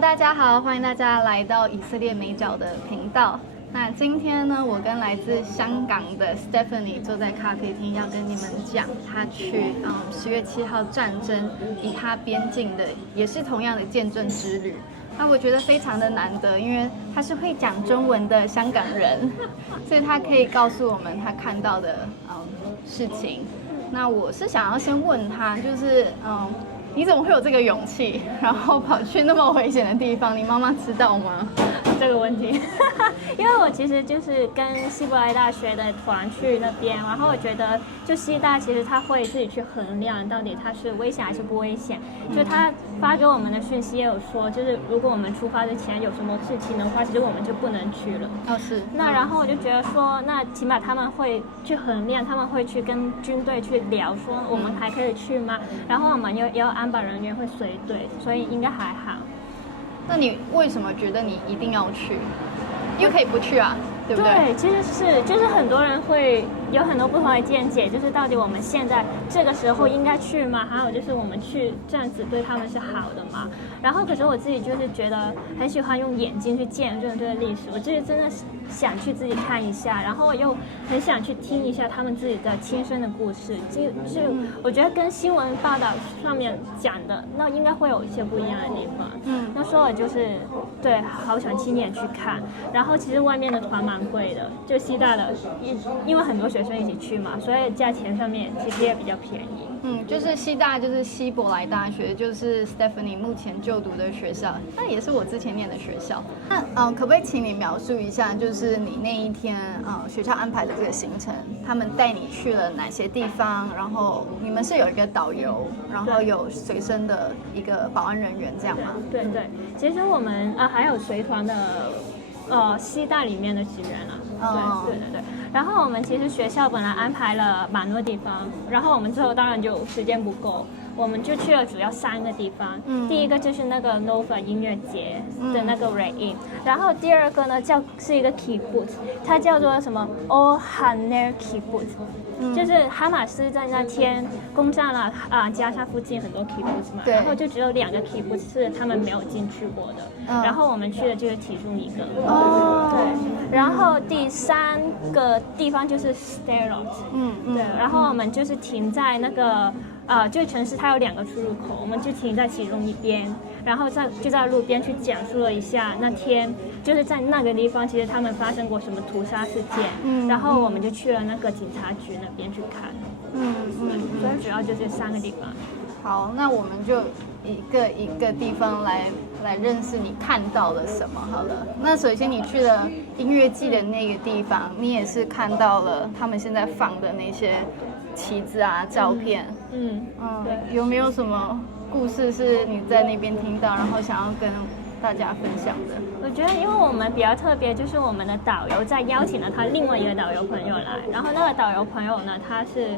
Hello， 大家好，歡迎大家來到以色列美角的頻道。那今天呢，我跟來自香港的 Stephanie 坐在咖啡廳，要跟你們講她去10月7號戰爭以哈邊境的，也是同樣的見證之旅。那我覺得非常的難得，因為她是會講中文的香港人，所以她可以告訴我們她看到的事情。那我是想要先問她，就是你怎麼會有這個勇氣，然後跑去那麼危險的地方？你媽媽知道嗎？這個問題，因為我其實就是跟希伯來大學的團去那邊，然後我覺得就希大其實他會自己去衡量到底它是危險還是不危險。就他發給我們的訊息也有說，就是如果我們出發之前有什麼事情的話，其實我們就不能去了。是。那然後我就覺得說，那起碼他們會去衡量，他們會去跟軍隊去聊，說我們還可以去嗎？然後我們也有安保人員會隨隊，所以應該還好。那你為什麼覺得你一定要去？因為可以不去啊，對不对？對，其實是就是很多人會有很多不同的見解，就是到底我們現在這個時候應該去嗎？還有就是我們去這樣子對他們是好的嗎？然後可是我自己就是覺得很喜歡用眼睛去見證這個歷史，我就是真的想去自己看一下，然后我又很想去聽一下他們自己的親身的故事，就是我覺得跟新聞報道上面講的那應該會有一些不一樣的地方。那時候我就是對好想親眼去看，然後其實外面的團蠻貴的，就希大的，因為很多學生一起去嘛，所以價錢上面其實也比較便宜。就是希大，就是希伯來大學，就是 Stephanie 目前就讀的學校，那也是我之前念的學校。那可不可以請你描述一下，就是你那一天學校安排的這個行程，他們帶你去了哪些地方？然後你們是有一個導遊，然後有隨身的一個保安人員，這樣嗎？对，其實我們還有隨團的希大裡面的職員啊。對。然後我們其實學校本來安排了蠻多地方，然後我們最後當然就時間不夠，我們就去了主要3個地方。第一個就是那個 Nova 音樂節的那個 Re'im，然後第二個呢是一個 Kibbutz， 它叫做什麼 Or Haner Kibbutz，就是哈馬斯在那天攻占了加沙附近很多 Kibbutz 嘛，然後就只有2個 Kibbutz 是他們沒有進去過的，然後我們去的就是其中一個。對，然後第3個地方就是 Sderot，對，然後我們就是停在那個就城市它有2個出入口，我們就停在其中一邊，然後就在路邊去講述了一下那天就是在那個地方其實他們發生過什麼屠殺事件，然後我們就去了那個警察局那邊去看。所以主要就是3個地方。好，那我们就一個地方來認識你看到了什麼好了。那首先你去了音樂季的那個地方，你也是看到了他們現在放的那些旗子啊、照片。對，有沒有什麼故事是你在那邊聽到，然後想要跟大家分享的？我覺得因為我們比較特別，就是我們的導遊在邀請了他另外一個導遊朋友來，然後那個導遊朋友呢，他是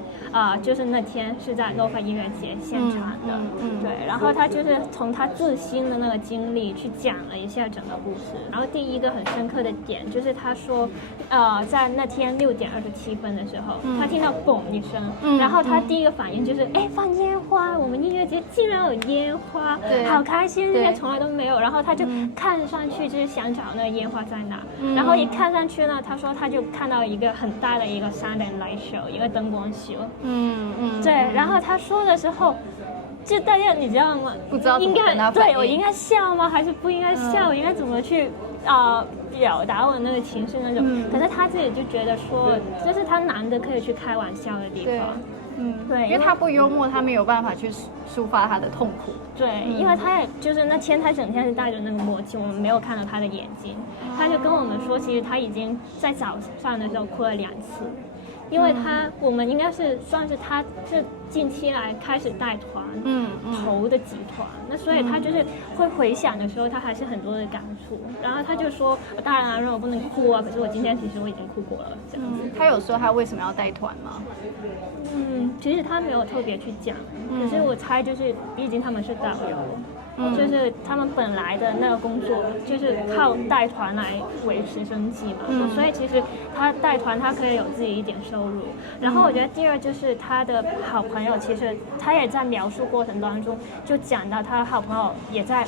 就是那天是在 Nova 音樂節現場的，對，然後他就是從他自身的那個經歷去講了一下整個故事。然後第一個很深刻的點就是他說，在那天6點27分的時候，他聽到嘣一聲，然後他第一個反應就是，放煙花，我們音樂節竟然有煙花，好開心，因為從來都沒有。然後他就看上去就是想找那個煙花在哪，然後一看上去呢，他說他就看到一個很大的一個 Sound and Light Show， 一個燈光秀。對，然後他說的時候，就大家你知道嗎？不知道應該對我應該笑嗎？還是不應該笑？我應該怎麼去表達我那個情緒那種？可是他自己就覺得說，這是他難得可以去開玩笑的地方。對，因為他不幽默，他沒有辦法去抒發他的痛苦。對，因為他也就是那天他整天是戴着那個墨鏡，我們沒有看到他的眼睛。他就跟我們說，其實他已經在早上的時候哭了2次。因為我們應該是算是他是近期來開始帶團頭的集團，那所以他就是會回想的時候，他還是很多的感觸。然後他就說，當然了，我不能哭啊，可是我今天其實我已經哭過了，這樣子。他有說他為什麼要帶團嗎？其實他沒有特別去講，可是我猜就是，畢竟他們是導遊。就是他們本來的那個工作就是靠帶團來維持生計嘛，所以其實他帶團他可以有自己一點收入。然後我覺得第二就是他的好朋友，其實他也在描述過程當中就講到他的好朋友也在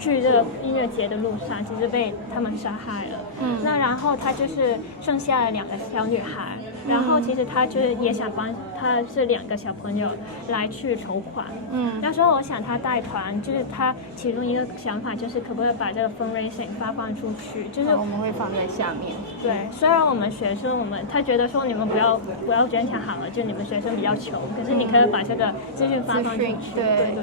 去這個音樂節的路上，其實被他們殺害了。那然後他就是剩下了2個小女孩，然後其實他就是也想幫，他是2個小朋友來去籌款。那時候我想他帶團，就是他其中一個想法就是可不可以把這個 fundraising 發放出去，就是我们会放在下面。对，虽然我们学生他觉得說你們不要捐錢好了，就你們學生比較窮，可是你可以把這個資訊發放出去。對。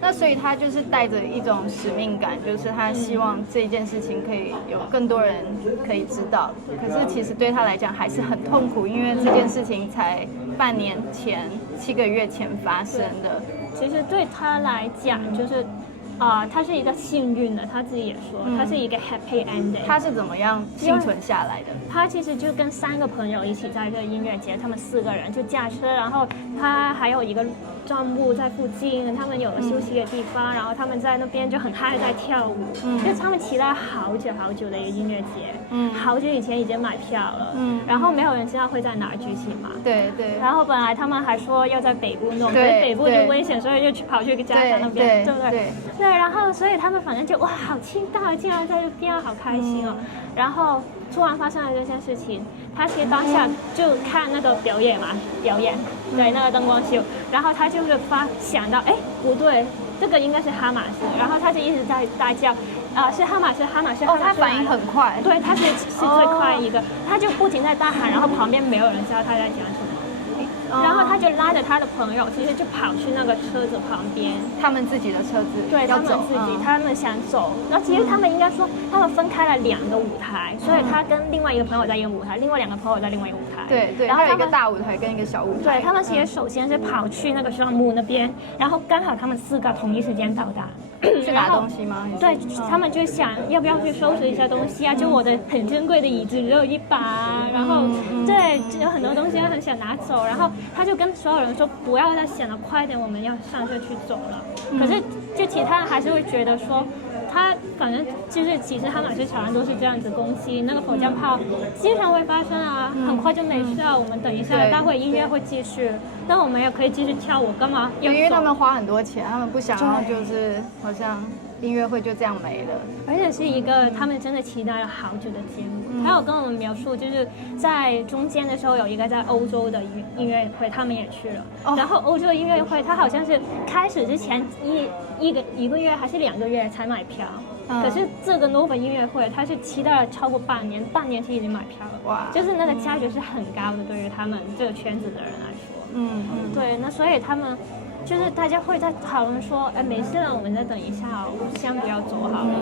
那所以他就是帶着一種使命感，就是他希望這件事情可以有更多人可以知道。可是其實對他來講還是很痛苦，因為這件事情才半年前、7個月前發生的。其實對他來講，就是他是一個幸運的，他自己也說，他是一個 happy ending。他是怎麼樣幸存下來的？他其實就跟3個朋友一起在這個音樂節，他們4個人就駕車，然後他還有一個帳幕在附近，他們有了休息的地方，然後他們在那邊就很嗨在跳舞，就他們期待好久好久的一個音樂節，好久以前已經買票了，然後沒有人知道會在哪兒舉行嘛，對，然後本來他們還說要在北部弄，可是北部就危險，所以就跑去家鄉那邊，對不對？對，然後所以他們反正就哇好期待，竟然在這邊好開心哦，然後突然發生了這件事情。他其實當下就看那個表演，對，那個燈光秀，然後他就是想到，哎，不對，這個應該是哈馬斯，然後他就一直在大叫，是哈馬斯，哈馬斯。哦，他反應很快。對，他是最快一個，他就不停在大喊，然後旁邊沒有人知道他在講什麼。然後他就拉着他的朋友，其實就跑去那個車子旁邊，他們自己的車子，對，他們自己，他們想走。然後其實他們應該說，他們分開了2個舞台，所以他跟另外一個朋友在一個舞台，另外2個朋友在另外一個舞台。對，然後有一個大舞台跟一個小舞台。對，他們其實首先是跑去那個項目那邊，然後剛好他們4個同一時間到達。去拿東西嗎？對，他們就想要不要去收拾一下東西啊？就我的很珍貴的椅子只有1把，然後對，有很多東西很想拿走，然後他就跟所有人說不要再想了，快點，我們要上車去走了。可是就其他人還是會覺得說，他反正就是其實哈馬斯常常都是這樣子攻擊，那個火箭炮經常會發生啊，很快就沒事了。我們等一下待會音樂會繼續，但我們也可以繼續跳舞，幹嘛要走？因為他們花很多錢，他們不想要就是好像音樂會就這樣沒了，而且是一個他們真的期待了好久的節目。他有跟我們描述，就是在中間的時候有一個在歐洲的音樂會，他們也去了。然後歐洲的音樂會，他好像是開始之前一個月還是2個月才買票。可是這個 Nova 音樂會，他是期待了超過半年期已經買票了。哇，就是那個價值是很高的，對於他們這個圈子的人來說。對，那所以他們。就是大家會在討論說，哎，沒事了，我們再等一下，我們先不要走好了。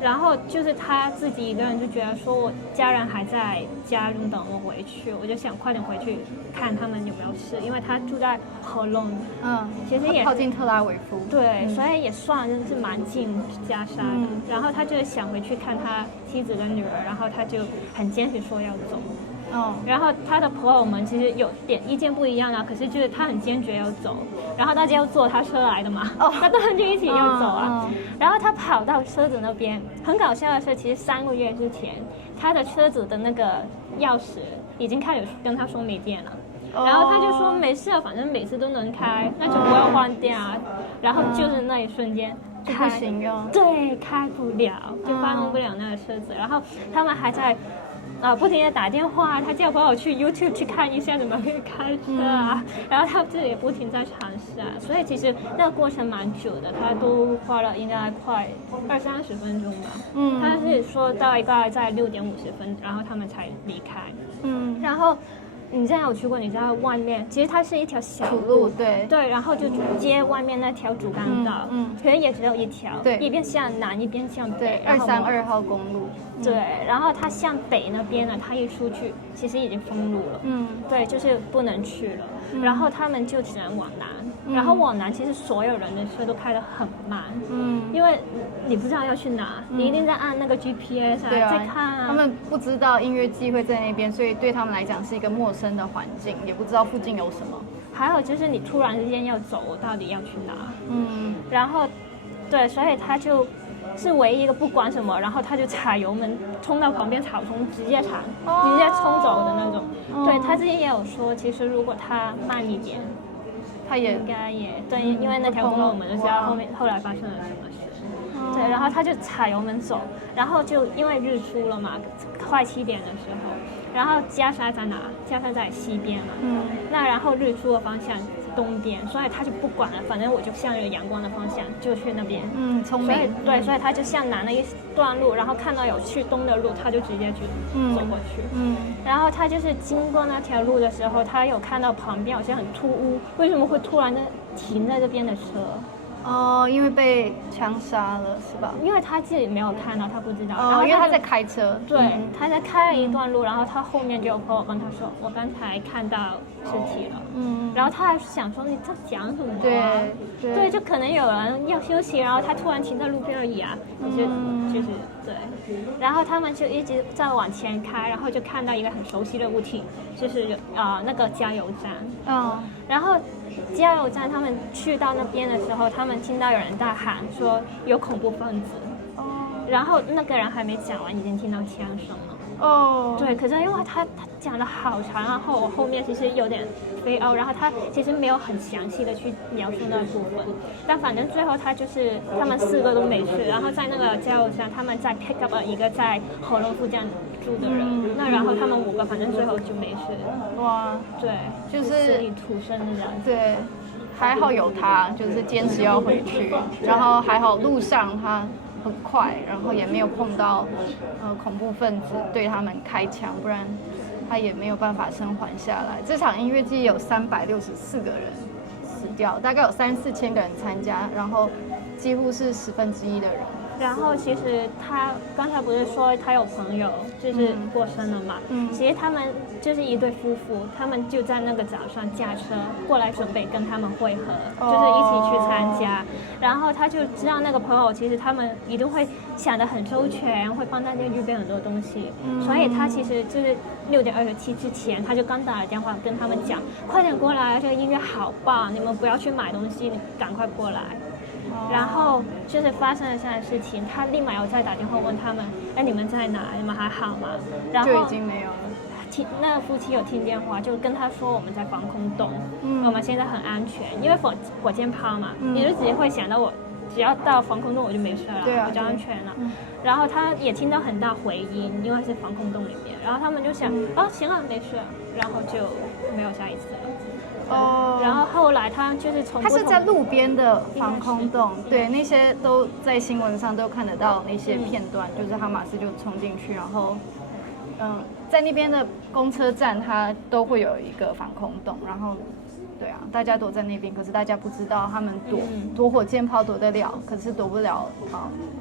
然後就是他自己一個人就覺得說，我家人還在家中等我回去，我就想快點回去看他們有沒有事，因為他住在科隆，其實也靠近特拉維夫，對，所以也算是蠻近加沙的。然後他就想回去看他妻子跟女兒，然後他就很堅持說要走。然後他的朋友們其實有點意見不一樣啊，可是就是他很堅決要走，然後大家要坐他車來的嘛，那當然就一起要走啊。然後他跑到車子那邊，很搞笑的是，其實3個月之前，他的車子的那個鑰匙已經開始跟他說沒電了，然後他就說沒事，反正每次都能開，那就不要換電啊。然後就是那一瞬間就不行用，對，開不了，就發動不了那個車子，然後他們還在。不停地打電話，他叫朋友去 YouTube 去看一下怎麼可以開車啊，然後他自己也不停在嘗試啊，所以其實那個過程蠻久的，他都花了應該快20-30分鐘吧。他是說大概在6點50分，然後他們才離開。然後你之前有去過，你知道外面其實它是一條小路，對，然後就接外面那條主幹道，可能也只有一條，對，一邊向南，一邊向北，232號公路。對，然後它向北那邊呢，它一出去其實已經封路了，對，就是不能去了。然後他們就只能往南，然後往南其實所有人的車都開得很慢，因為你不知道要去哪，你一定在按那個 GPS 啊，在看啊。他們不知道音樂季會在那邊，所以對他們來講是一個陌生的環境，也不知道附近有什麼。還有就是你突然之間要走，我到底要去哪？然後，對，所以他就是唯一一個不管什麼，然後他就踩油門衝到旁邊草叢，直接衝走的那種。對，他自己也有說，其實如果他慢一點，他也應該也對，因為那條公路我們就知道後來發生了什麼事。对，然後他就踩油門走，然後就因為日出了嘛，快7點的時候，然後加沙在哪？加沙在西邊嘛，那然後日出的方向東邊，所以他就不管了，反正我就向着陽光的方向就去那邊。聰明。對，所以他就向南了一段路，然後看到有去東的路，他就直接去走過去。然後他就是經過那條路的時候，他有看到旁邊好像很突兀，為什麼會突然的停在這邊的車？因為被槍殺了是吧？因為他自己沒有看到，他不知道。然後因為他在開車。對，他在開了一段路，然後他後面就有朋友跟他說：“我剛才看到屍體了。”然後他還想說：“你在講什麼？”對，就可能有人要休息，然後他突然停在路邊而已啊，就是對。然後他們就一直在往前開，然後就看到一個很熟悉的物體，就是那個加油站。然後加油站他們去到那邊的時候，他們聽到有人大喊說有恐怖分子。然後那個人還沒講完，已經聽到槍聲了。對，可是因為他講的好長，然後我後面其實有點飛然後他其實沒有很詳細的去描述那部分，但反正最後他就是他們4個都沒事，然後在那個加油站，他們在 pick up 了一個在荷蘭附近住的人，那然後他們5個反正最後就沒事。哇，對，就是死裡逃生的這樣子。對，還好有他，就是堅持要回去，然後還好路上他很快，然後也没有碰到恐怖分子对他们開槍，不然他也沒有辦法生還下來。這場音樂季有364個人死掉，大概有3-4千個人參加，然後幾乎是1/10的人。然後其實他剛才不是說他有朋友就是過身了嘛？其實他們就是一對夫婦，他們就在那個早上駕車過來準備跟他們會合，就是一起去參加。然後他就知道那個朋友其實他們一定會想得很周全，會幫大家預備很多東西，所以他其實就是6點27之前，他就剛打了電話跟他們講，快點過來，這個音樂好棒，你們不要去買東西，你趕快過來。然後就是發生了這樣的事情，他立馬又再打電話問他們，哎，你們在哪？你們還好嗎？然後就已經沒有了。那個夫妻有聽電話，就跟他說我們在防空洞，我們現在很安全，因為火箭炮嘛，你就直接會想到我只要到防空洞我就沒事了，我就安全了。然後他也聽到很大回音，因為是防空洞裡面，然後他們就想，行了，沒事了，然後就沒有下一次了。然後後來他就是他是在路邊的防空洞，對，那些都在新聞上都看得到那些片段，就是哈馬斯就衝進去，然後在那邊的公車站它都會有一個防空洞，然後對啊，大家躲在那邊，可是大家不知道他們躲火箭炮躲得了，可是躲不了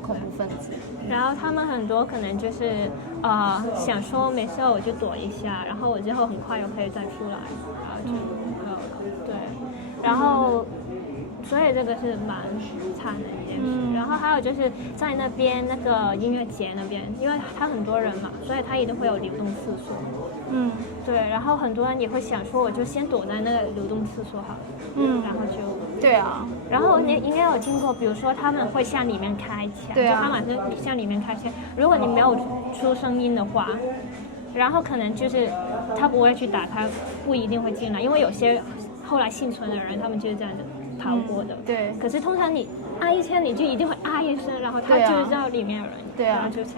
恐怖分子。然後他們很多可能就是想說沒事我就躲一下，然後我之後很快又可以再出來，然後就对，然後所以這個是蠻慘的一件事。然後還有就是在那邊那個音樂節那邊，因為他很多人嘛，所以他一定會有流動廁所。對，然後很多人也會想說，我就先躲在那個流動廁所好了。然後就對啊。然後你應該有聽過，比如說他們會向裡面開槍，就他們是向裡面開槍。如果你沒有出聲音的話，然後可能就是他不會去打開，不一定會進來，因為有些後來幸存的人，他們就是這樣子逃過的。對。可是通常你啊一槍，你就一定會啊一聲，然後他就知道裡面有人，然後就下。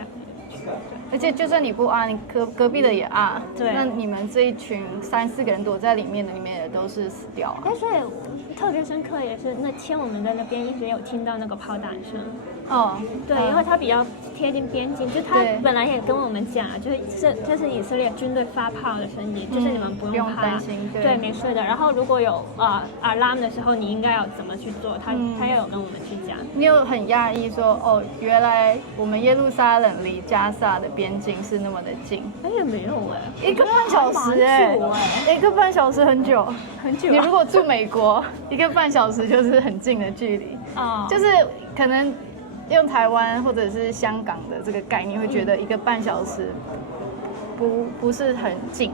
而且就算你不啊，你隔壁的也啊，對，那你們這一群3-4個人躲在裡面的，裡面也都是死掉啊。所以特別深刻也是那天我們在那邊一直有聽到那個炮彈聲。對，因為它比較貼近邊境，就他本來也跟我們講，就是這是以色列軍隊發炮的聲音，就是你們不用擔心，對，沒事的。然後如果有alarm 的時候，你應該要怎麼去做？他也有跟我們去講。你有很訝異說，原來我們耶路撒冷離加薩的邊境是那麼的近？也沒有1個半小時1個半小時很久很久。你如果住美國，1個半小時就是很近的距離。就是可能。用台灣或者是香港的這個概念，會覺得1個半小時不是很近，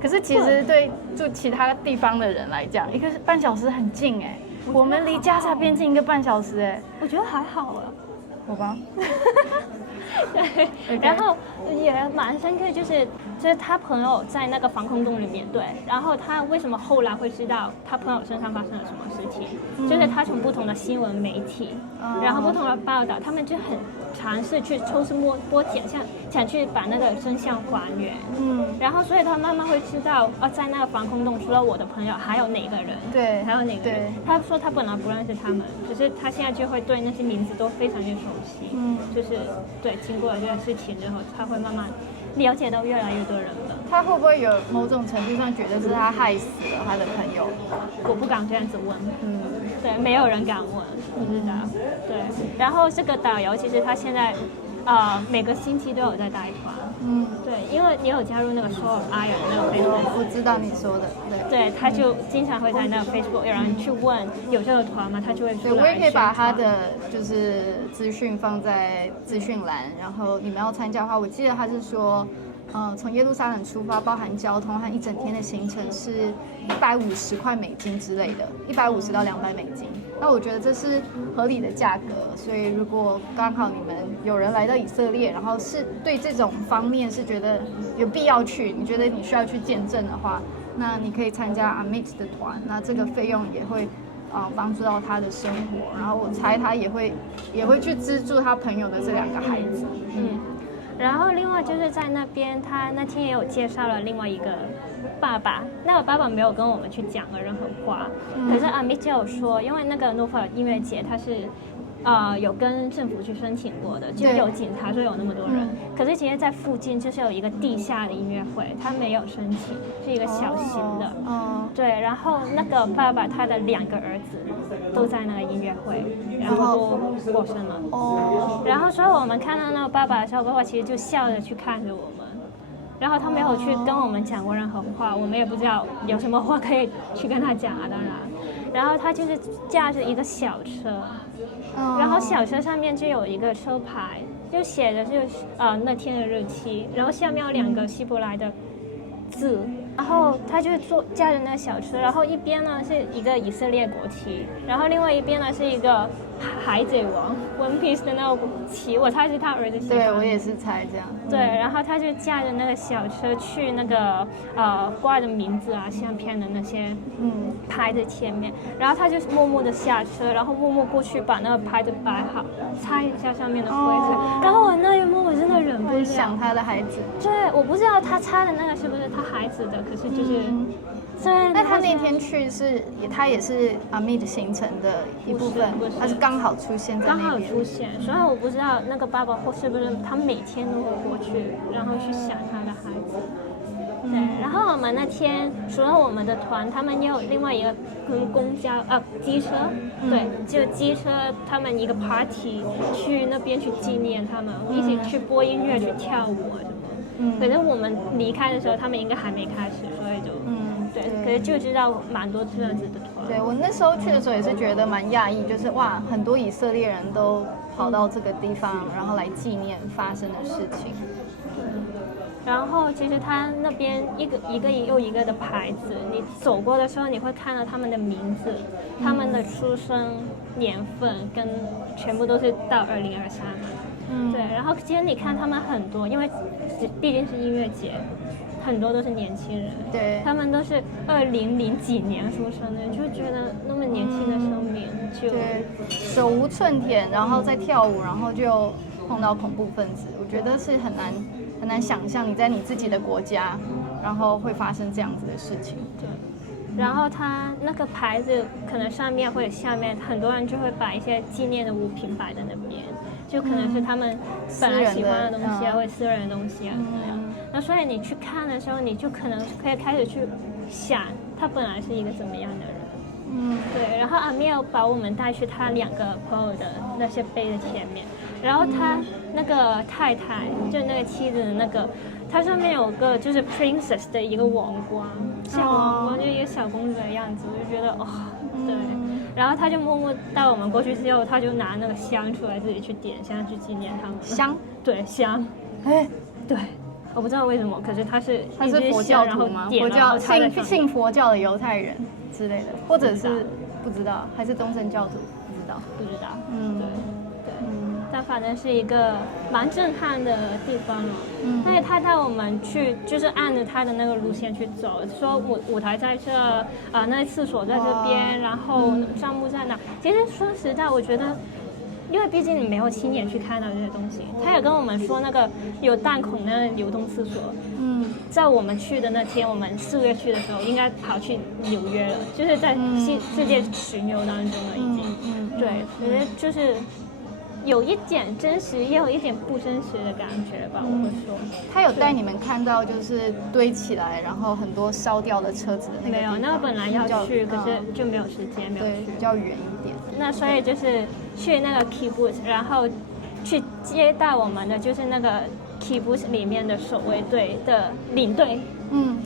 可是其實對住其他地方的人來講，1個半小時很近哎。我們離加沙邊境1個半小時哎，我覺得還好啊。我吧。对，然後也蠻深刻，就是他朋友在那個防空洞裡面，對，然後他為什麼後來會知道他朋友身上發生了什麼事情？就是他從不同的新聞媒體，然後不同的報道，他們就很嘗試去抽絲剝繭，想去把那個真相還原。然後所以他慢慢會知道，在那個防空洞除了我的朋友，還有哪個人？對，還有哪個人？他說他本來不認識他們，只是他現在就會對那些名字都非常的熟悉。就是對。經過了這個事情之後，他會慢慢了解到越來越多人了。他會不會有某種程度上覺得是他害死了他的朋友？我不敢這樣子問。對，沒有人敢問，不知道。對，然後這個導遊其實他現在每個星期都有在帶團。對，因為你有加入那個 Soul of Iron 那個 Facebook， 我知道你說的。對，他就經常會在那個 Facebook 有人去問有這個團嗎？他就會出來。對，我也可以把他的就是資訊放在資訊欄，然後你們要參加的話，我記得他是說，從耶路撒冷出發，包含交通和一整天的行程是150塊美金之類的，150到200美金。那我覺得這是合理的價格，所以如果剛好你們有人來到以色列，然後是對這種方面是覺得有必要去，你覺得你需要去見證的話，那你可以參加 Amit 的團，那這個費用也會幫助到他的生活，然後我猜他也會去資助他朋友的這2個孩子。然後另外就是在那邊，他那天也有介紹了另外一個爸爸，那個爸爸沒有跟我們去講了任何話，可是阿米就有說，因為那個諾弗爾音樂節他是有跟政府去申請過的，就有警察說有那麼多人，可是其實在附近就是有一個地下的音樂會，他沒有申請，是一個小型的。對，然後那個爸爸他的2個兒子都在那個音樂會，然後都過生了。然後所以我們看到那個爸爸的時候，爸爸其實就笑着去看着我們，然後他沒有去跟我們講過任何話，我們也不知道有什麼話可以去跟他講啊，當然。然後他就是駕着一個小車，然後小車上面就有一個車牌，就寫的就是那天的日期，然後下面有2個希伯來的字，然後他就駕着那個小車，然後一邊呢是一個以色列國旗，然後另外一邊呢是一個海賊王 One Piece 的那個旗，我猜是他兒子喜歡。對，我也是猜這樣。對，然後他就駕着那個小車去那個掛着名字啊、相片的那些牌子前面，然后他就默默的下車，然後默默過去把那個牌子擺好，擦一下上面的灰塵。然後我那一幕我真的忍不了，想他的孩子。對，我不知道他擦的那個是不是他孩子的，可是就是。那他那天去他也是阿密的行程的一部分，他是剛好出現在那邊。剛好出現，所以我不知道那個爸爸或是不是他每天都会過去，然後去想他的孩子。对，然後我們那天除了我們的團，他們也有另外一個跟機車，對，就機車他們一個 party 去那邊去紀念他們，一起去播音樂、去跳舞啊什麼。可是我們離開的時候，他們應該還沒開始，所以就對，可是就知道蠻多這樣子的團。對，我那時候去的時候也是覺得蠻訝異，就是哇，很多以色列人都跑到這個地方，然後來紀念發生的事情。然後其實他那邊一個又一個的牌子，你走過的時候，你會看到他們的名字、他們的出生年份，跟全部都是到2023。對，然後其實你看他們很多，因為畢竟是音樂節。很多都是年輕人，對，他們都是2000幾年出生的，就覺得那麼年輕的生命就手無寸鐵，然後在跳舞，然後就碰到恐怖分子，我覺得是很難想象你在你自己的國家，然後會發生這樣子的事情。对，然後他那個牌子可能上面或者下面，很多人就會把一些紀念的物品擺在那邊，就可能是他們本來喜歡的東西啊，或者私人的東西啊那樣。那所以你去看的時候，你就可能可以開始去想他本來是一個怎麼樣的人。對。然後阿米爾把我們帶去他2個朋友的那些碑的前面，然後他那個太太，就那個妻子的那個，它上面有個就是 princess 的一個王冠，像王冠，就一個小公主的樣子，我就覺得對。然後他就默默帶我們過去之後，他就拿那個香出來自己去點香去紀念他們。香？對，香。對。我不知道為什麼，可是他是佛教徒嗎？信佛教的猶太人之類的，或者是不知道，還是東正教徒？不知道。对。但反正是一個蠻震撼的地方了。所以他帶我們去，就是按着他的那個路線去走，說舞台在這，那廁所在這邊，然後帳幕在哪。其實說實在，我覺得。因為畢竟你沒有親眼去看到這些東西，他也跟我們說那個有彈孔的流動廁所，在我們去的那天，我們4月去的時候，應該跑去紐約了，就是在世界巡遊當中了已經。對，我覺得就是有一點真實，也有一點不真實的感覺吧，我會說。他有帶你們看到就是堆起來，然後很多燒掉的車子的那個地方。沒有，那個本來要去，可是就沒有時間，沒有去。比較遠一點。那所以就是去那個 kibbutz， 然後去接待我們的就是那個 kibbutz 裡面的守衛隊的領隊。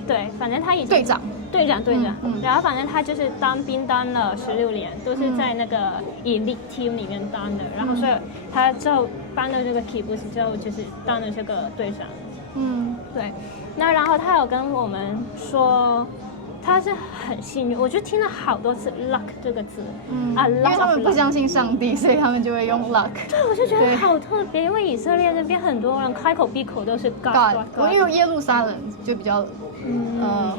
对，反正他以前队長，然後反正他就是当兵当了16年，都是在那個 elite team 裡面當的，然後所以他之後搬到這個 kibbutz 之後就是當了這個隊長。对，那然後他有跟我們說。他是很幸運，我就听了好多次 luck 這個字，因為他們不相信上帝，所以他們就會用 luck。對，我就覺得好特別，因為以色列那邊很多人開口閉口都是 God。因為耶路撒冷就比較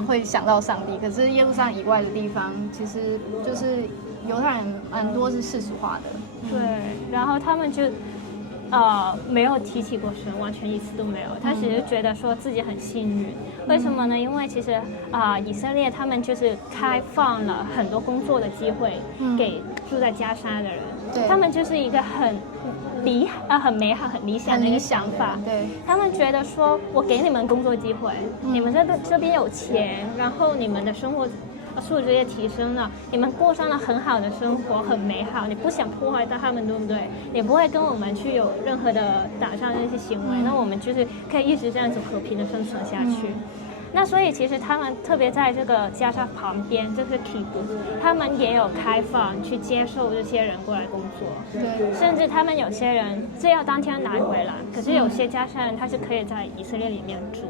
會想到上帝，可是耶路撒冷以外的地方，其實就是猶太人蠻多是世俗化的。对，然後他們就。沒有提起過神，完全一次都沒有。他只是覺得說自己很幸運，為什麼呢？因為其實以色列他們就是開放了很多工作的機會給住在加沙的人，他們就是一個很美好、很理想的一個想法。對，他們覺得說我給你們工作機會，你們這邊有錢，然後你們的生活素質也提升了，你们过上了很好的生活，很美好。你不想破壞到他們，對不對？也不會跟我們去有任何的打仗的一些行為。那我們就是可以一直這樣子和平的生存下去。那所以其實他們特別在這個加沙旁邊，就是 kibbutz， 他們也有開放去接受這些人過來工作。對，甚至他們有些人是要當天拿回來，可是有些加沙人他是可以在以色列裡面住。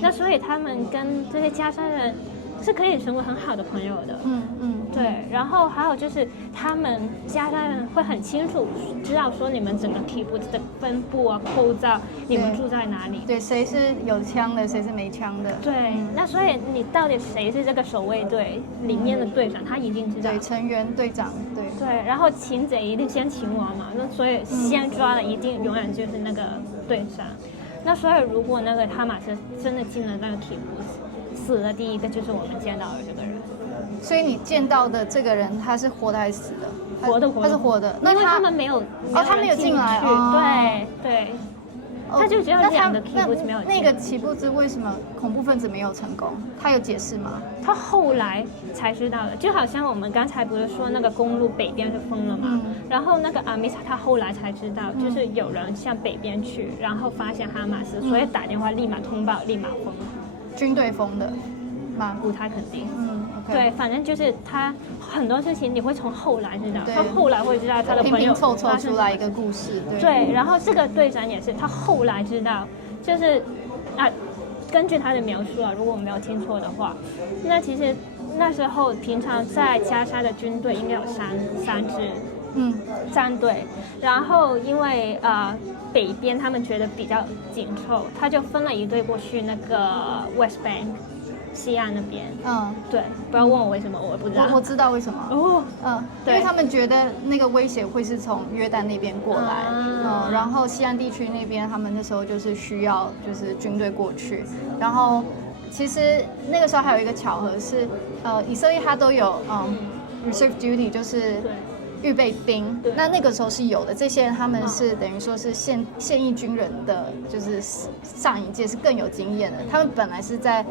那所以他們跟這些加沙人是可以成為很好的朋友的。對。然後還有就是他們加沙人會很清楚知道說你們整個 kibbutz 的分布啊、構造，你們住在哪裡。對，誰是有槍的，誰是沒槍的。對。那所以你到底誰是這個守衛隊裡面的隊長，他一定知道。對，成員隊長。對。對，然後擒賊一定先擒王嘛，那所以先抓的一定永遠就是那個隊長。那所以如果那個哈馬斯真的進了那個 kibbutz，死的第一個就是我們見到的這個人。所以你見到的這個人，他是活的還是死的？活的。他是活的。那因為他們沒有他沒有進來。對。他就只有2個 kibbutz 沒有進。那個奇布茲為什麼恐怖分子沒有成功？他有解釋嗎？他後來才知道的，就好像我們剛才不是說那個公路北邊是封了嘛，然後那個阿米薩他後來才知道，就是有人向北邊去，然後發現哈馬斯，所以打電話立馬通報，立馬封。軍隊封的嗎？不太肯定。Okay. 對，反正就是他很多事情你會從後來知道，他後來會知道他的朋友拼湊出來一個故事。對，然後這個隊長也是他後來知道，就是根據他的描述啊，如果我沒有聽錯的話，那其實那時候平常在加沙的軍隊應該有三支戰隊，然後因為北邊他們覺得比較緊湊，他就分了一隊過去那個 West Bank。西岸那邊，對，不要問我為什麼，我不知道。我知道為什麼，因為他們覺得那個威脅會是從約旦那邊過來，然後西岸地區那邊他們那時候就是需要就是軍隊過去，然後其實那個時候還有一個巧合是，以色列它都有reserve duty， 就是預備兵，那個時候是有的，這些人他們是等於說是現役軍人的，就是上一屆是更有經驗的，他們本來是在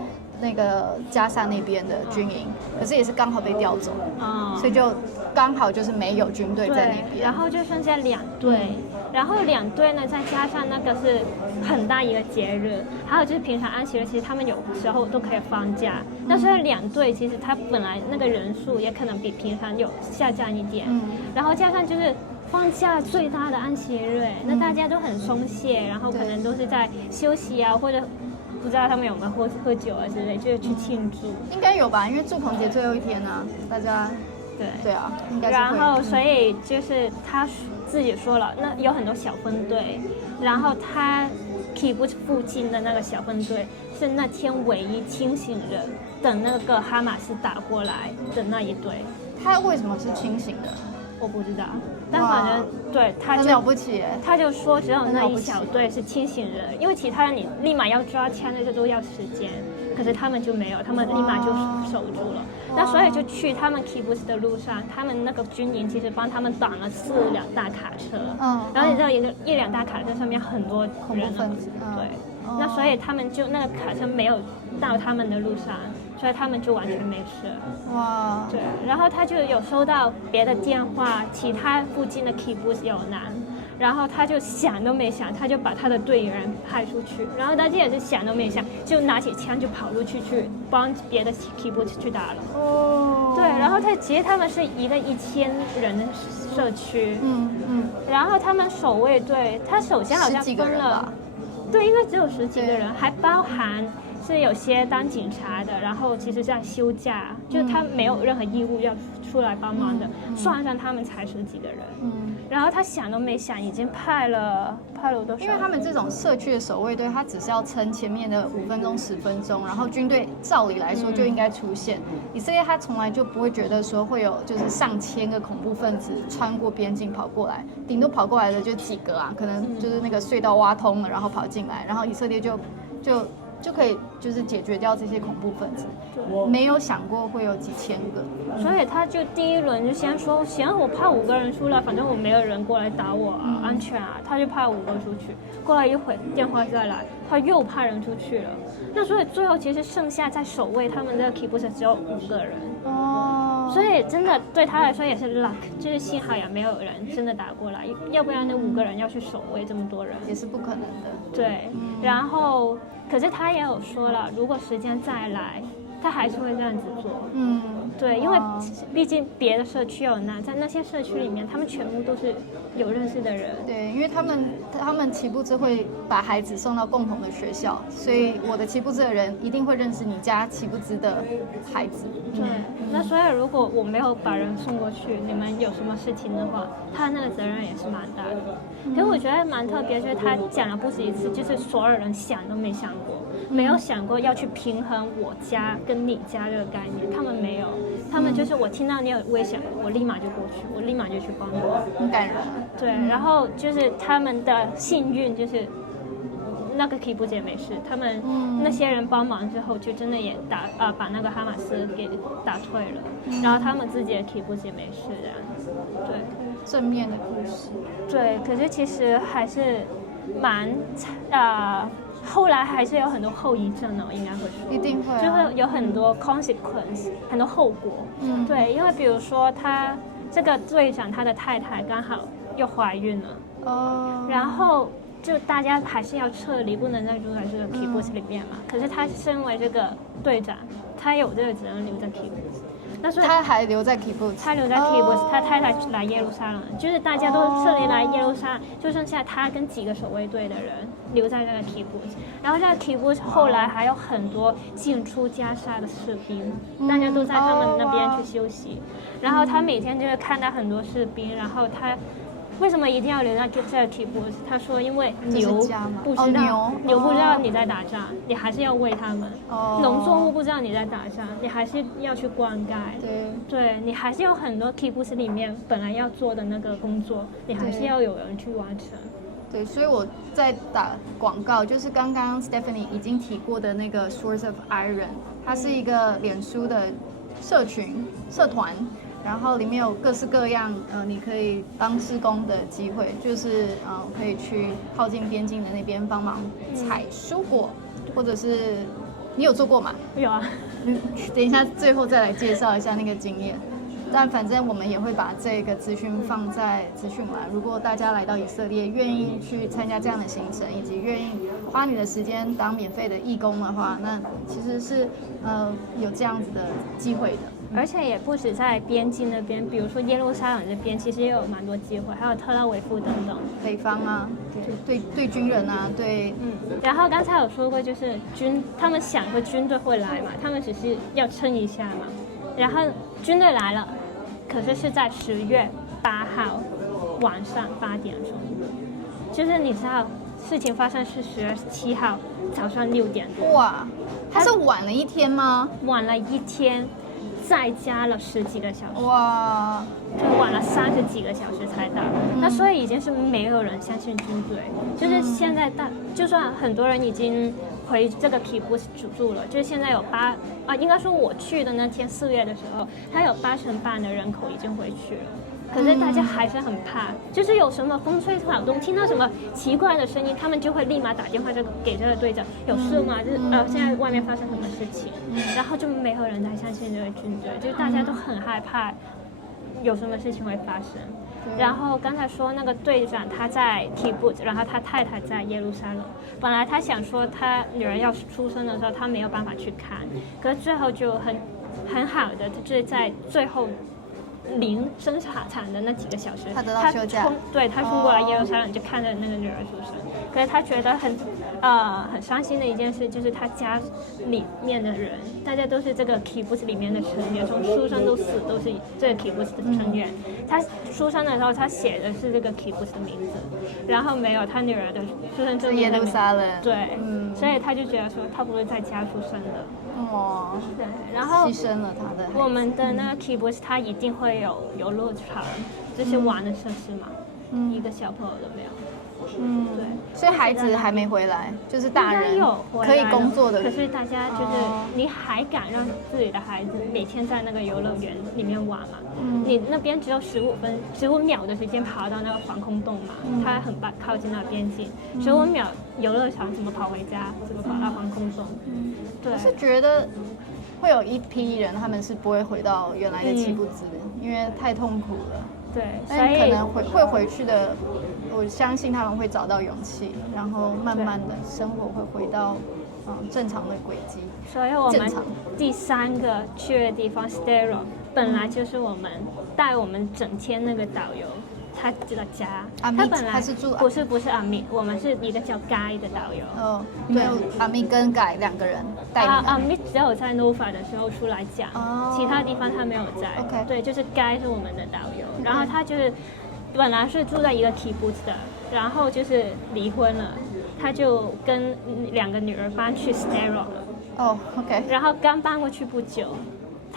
那個加薩那邊的軍營，可是也是剛好被調走，所以就剛好就是沒有軍隊在那邊，然後就剩下2隊，然後2隊呢再加上那個是很大一個節日，還有就是平常安息日，其實他們有時候都可以放假，那所以2隊其實他本來那個人數也可能比平常有下降一點，然後加上就是放假最大的安息日，那大家都很鬆懈，然後可能都是在休息啊，或者不知道他們有沒有喝酒啊之類，就是去慶祝。應該有吧，因為住棚節最後一天啊，大家對啊，應該是會。然後所以就是他自己說了，那有很多小分隊，然後他 kibbutz 附近的那個小分隊是那天唯一清醒人，等那個哈馬斯打過來的那一隊。他為什麼是清醒的？我不知道，但反正對他很了不起耶。他就說只有那一小队是清醒人，因為其他人你立馬要抓槍那些都要時間，可是他們就沒有，他們立馬就守住了。那所以就去他們 kibbutz 的路上，他們那個軍營其實幫他們擋了4輛大卡車，然後你知道一辆大卡車上面很多恐怖分子，对，那所以他们就那个卡车没有到他们的路上。所以他们就完全没事。哇！对，然後他就有收到別的電話，其他附近的 kibbutz 有難，然後他就想都沒想，他就把他的隊員派出去，然後他也是想都沒想，就拿起槍就跑出去幫別的 kibbutz 去打了。哦。對，然後其實他們是一個1000人的社區。然後他們守衛隊，他首先好像分了，對，應該只有10幾個人，還包含。是有些當警察的，然後其實在休假，就是他沒有任何義務要出來幫忙的，算上他們才10幾個人。然後他想都沒想，已經派了多少？因為他們這種社區的守衛隊，他只是要撐前面的5分鐘、10分鐘，然後軍隊照理來說就應該出現。以色列他從來就不會覺得說會有就是上千個恐怖分子穿過邊境跑過來，頂多跑過來的就幾個啊，可能就是那個隧道挖通了，然後跑進來，然後以色列就可以就是解決掉這些恐怖分子，沒有想過會有幾千個，所以他就第一輪就先說，行，我派5個人出來，反正我沒有人過來打我啊，安全啊，他就派5個出去。過來一會電話再來，他又派人出去了。那所以最後其實剩下在守衛他們的 kibbutz 只有5個人。哦，所以真的對他來說也是 luck，就是幸好也沒有人真的打過來，要不然那5個人要去守衛這麼多人也是不可能的。對，然後。可是他也有說了，如果時間再來，他還是會這樣子做。對，因為畢竟別的社區有難，在那些社區裡面，他們全部都是有認識的人。對，因為他們奇布茲會把孩子送到共同的學校，所以我的奇布茲的人一定會認識你家奇布茲的孩子。對，那所以如果我沒有把人送過去，你們有什麼事情的話，他那個責任也是蠻大的。可是我覺得蠻特別，就是他講了不止一次，就是所有人想都沒想過，沒有想過要去平衡我家跟你家這個概念，他們沒有，他們就是我聽到你有危險，我立馬就過去，我立馬就去幫你。很感人。對，然後就是他們的幸運就是那個 kibbutz 也沒事，他們那些人幫忙之後，就真的也把那個哈馬斯給打退了，然後他們自己的 kibbutz 也沒事這樣子。對，正面的故事。對，可是其實還是蠻後來還是有很多後遺症呢，應該會說。一定會。就會有很多 consequence， 很多後果。對，因為比如說他這個隊長他的太太剛好又懷孕了，然後就大家還是要撤離，不能再住在這個 kibbutz 裡面嘛。可是他身為這個隊長，他有這個責任留在 kibbutz。那所以他還留在 kibbutz， 他留在 kibbutz，他太太來耶路撒冷，就是大家都撤離來耶路撒冷，就剩下他跟幾個守衛隊的人留在這個 kibbutz。然後這個 kibbutz後來還有很多進出加沙的士兵，大家都在他們那邊去休息。然後他每天就會看到很多士兵，然後他為什麼一定要留在這個 kibbutz？他說因為牛不知道你在打仗，你還是要餵他們。農作物不知道你在打仗，你還是要去灌溉。對，你還是有很多 kibbutz 裡面本來要做的那個工作，你還是要有人去完成。對，所以我在打廣告，就是剛剛 Stephanie 已經提過的那個 Swords of Iron， 它是一個臉書的社團。然後裡面有各式各樣，你可以當志工的機會，就是可以去靠近邊境的那邊幫忙採蔬果，或者是你有做過嗎？有啊。等一下最後再來介紹一下那個經驗。但反正我們也會把這個資訊放在資訊欄。如果大家來到以色列，願意去參加這樣的行程，以及願意花你的時間當免費的義工的話，那其實是有這樣子的機會的。而且也不止在邊境那邊，比如說耶路撒冷這邊，其實也有蠻多機會，還有特拉維夫等等。北方啊，對軍人啊，對。然後剛才有說過，就是他們想說軍隊會來嘛，他們只是要撐一下嘛。然後軍隊來了，可是是在10月8號晚上8點鐘，就是你知道事情發生是10月7號早上6點多。哇，它是晚了一天嗎？晚了一天，再加了10幾個小時。哇，就晚了30幾個小時才到。那所以已經是沒有人相信軍隊，就是現在就算很多人已經回這個kibbutz住了，就是現在有應該說我去的那天4月的時候，它有8成半的人口已經回去了。可是大家還是很怕，就是有什麼風吹草動，聽到什麼奇怪的聲音，他們就會立馬打電話給這個隊長，有事嗎？就是現在外面發生什麼事情，然後就沒有人再相信這個軍隊，就是大家都很害怕有什麼事情會發生。然後剛才說那個隊長他在 kibbutz， 然後他太太在耶路撒冷。本來他想說他女兒要出生的時候他沒有辦法去看，可是最後就很好的，就是在最後臨生產的那幾個小時，他得到休假，他衝過來耶路撒冷就看着那個女兒出生。可是他覺得很傷心的一件事，就是他家裡面的人，大家都是這個 kibbutz 裡面的成員，從出生到死都是這個 kibbutz 的成員。他出生的時候，他寫的是這個 kibbutz 的名字，然後沒有他女兒的出生證明。耶路撒冷。對，所以他就覺得說他不是在家出生的。哇，对，然後犧牲了他的孩子。我們的那個 kibbutz 他一定會有遊樂場，這些玩的設施嘛，一個小朋友都沒有。对，所以孩子還沒回來，就是大人可以工作的。可是大家就是你還敢讓自己的孩子每天在那個遊樂園裡面玩嘛？你那邊只有15秒的時間跑到那個防空洞嘛，它很靠近那個邊境，15秒遊樂場怎麼跑回家？怎麼跑到防空洞？對，我是覺得會有一批人他們是不會回到原來的kibbutz的，因為太痛苦了。对，所以可能會回去的，我相信他們會找到勇氣，然後慢慢的生活會回到正常的軌跡。所以我們第3個去的地方 Sderot 本來就是我們帶我們整天那個導遊他這個家，他本來不是阿密，我們是一個叫 Guy 的導遊。对，阿密跟 Guy 2個人帶。阿密只有在 Nova 的時候出來講，其他地方他沒有在。對，就是 Guy 是我們的導遊，然後他就是本來是住在一個 kibbutz 的，然後就是離婚了，他就跟2個女兒搬去 Sderot 了。然後剛搬過去不久。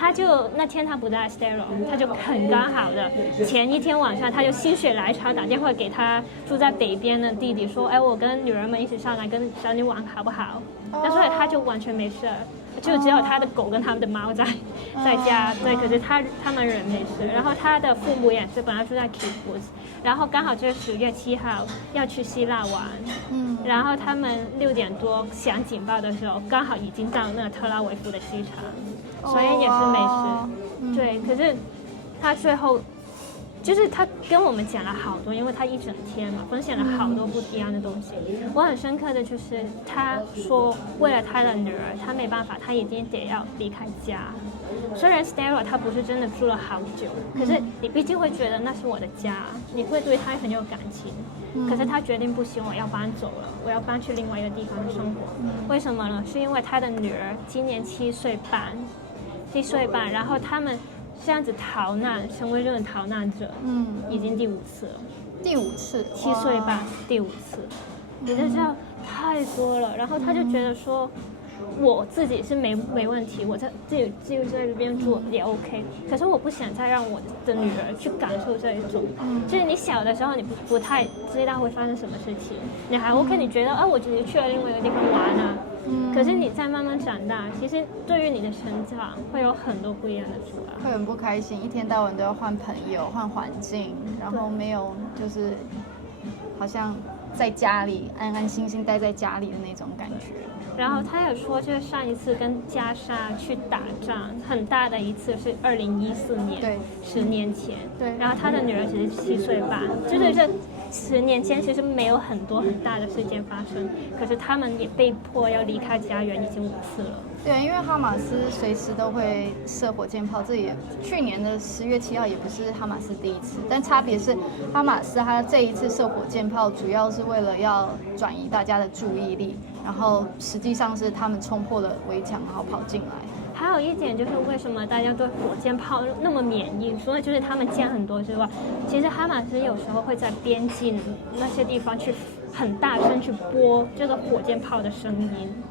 他就那天他不在 Sderot， 他就很剛好的前一天晚上，他就心血來潮打電話給他住在北邊的弟弟說，我跟女兒們一起上來跟小女玩好不好？那所以他就完全沒事，就只有他的狗跟他們的貓在家。对，可是他們人沒事。然後他的父母也是本來住在 kibbutz， 然後剛好就是10月7號要去希臘玩，然後他們6點多響警報的時候，剛好已經到那個特拉維夫的機場。所以也是沒事，对。可是他最後，就是他跟我們講了好多，因為他一整天嘛，分享了好多不一樣的東西。我很深刻的就是他說，為了他的女兒，他沒辦法，他一定得要離開家。雖然 Sderot 他不是真的住了好久，可是你畢竟會覺得那是我的家，你會對他很有感情。可是他決定不行，我要搬走了，我要搬去另外一個地方生活。為什麼呢？是因為他的女兒今年7歲半，然後他們這樣子逃難，成為這種逃難者，已經第5次了。第5次，7歲半，第5次，你就知道太多了。然後他就覺得說，我自己是沒問題，我自己在這邊住也 OK。可是我不想再讓我的女兒去感受這一種，就是你小的時候你不太知道會發生什麼事情，你還 OK，你覺得我直接去了另外一個地方玩啊。可是你在慢慢長大，其實對於你的成長會有很多不一樣的阻礙，會很不開心，一天到晚都要換朋友、換環境，然後沒有就是好像在家裡安安心心待在家裡的那種感覺。然後他有說，就是上一次跟加沙去打仗很大的一次是2014年，對，10年前，對。然後他的女兒只是7歲半，就是這10年前其實沒有很大的事件發生，可是他們也被迫要離開家園已經5次了。對，因為哈馬斯隨時都會射火箭炮，這也去年的10月7號也不是哈馬斯第一次，但差別是哈馬斯他這一次射火箭炮主要是為了要轉移大家的注意力，然後實際上是他們衝破了圍牆，然後跑進來。還有一點就是為什麼大家對火箭炮那麼免疫，除了就是他們見很多之外，其實哈馬斯有時候會在邊境那些地方去很大聲去播這個火箭炮的聲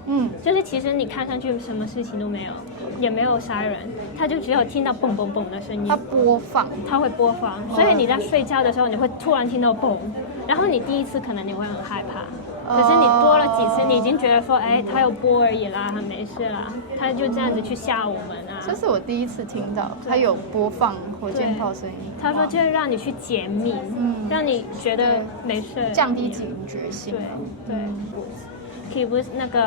音，就是其實你看上去什麼事情都沒有，也沒有殺人，他就只有聽到嘣嘣嘣的声音。他會播放，所以你在睡覺的時候你會突然聽到嘣，然後你第一次可能你會很害怕。可是你多了幾次，你已經覺得說，哎，他有播而已啦，他沒事啦，他就這樣子去嚇我們啊。這是我第一次聽到，他有播放火箭炮聲音。他說就是讓你去解密，讓你覺得沒事，降低警覺性。對。Kibbutz 那個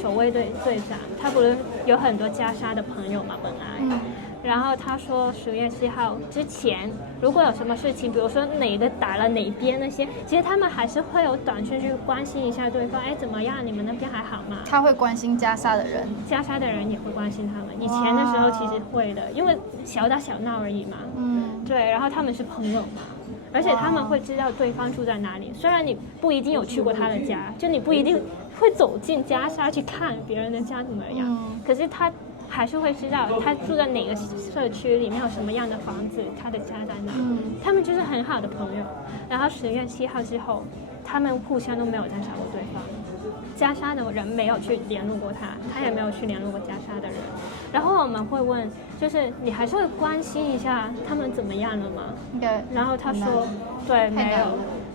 守衛隊隊長，他不是有很多加沙的朋友嘛，本來。然後他說10月7號之前，如果有什麼事情，比如說哪個打了哪邊那些，其實他們還是會有短訊去關心一下對方，哎，怎麼樣？你們那邊還好嗎？他會關心加沙的人，加沙的人也會關心他們。以前的時候其實會的，因為小打小鬧而已嘛。對，然後他們是朋友嘛，而且他們會知道對方住在哪裡。雖然你不一定有去過他的家，就你不一定會走進加沙去看別人的家怎麼樣，可是他還是會知道他住在哪個社區裡面有什麼樣的房子，他的家在哪。他們就是很好的朋友。然後10月7號之後，他們互相都沒有再找過對方。加沙的人沒有去聯絡過他，他也沒有去聯絡過加沙的人。然後我們會問，就是你還是會關心一下他們怎麼樣了嗎？然後他說，對，沒有。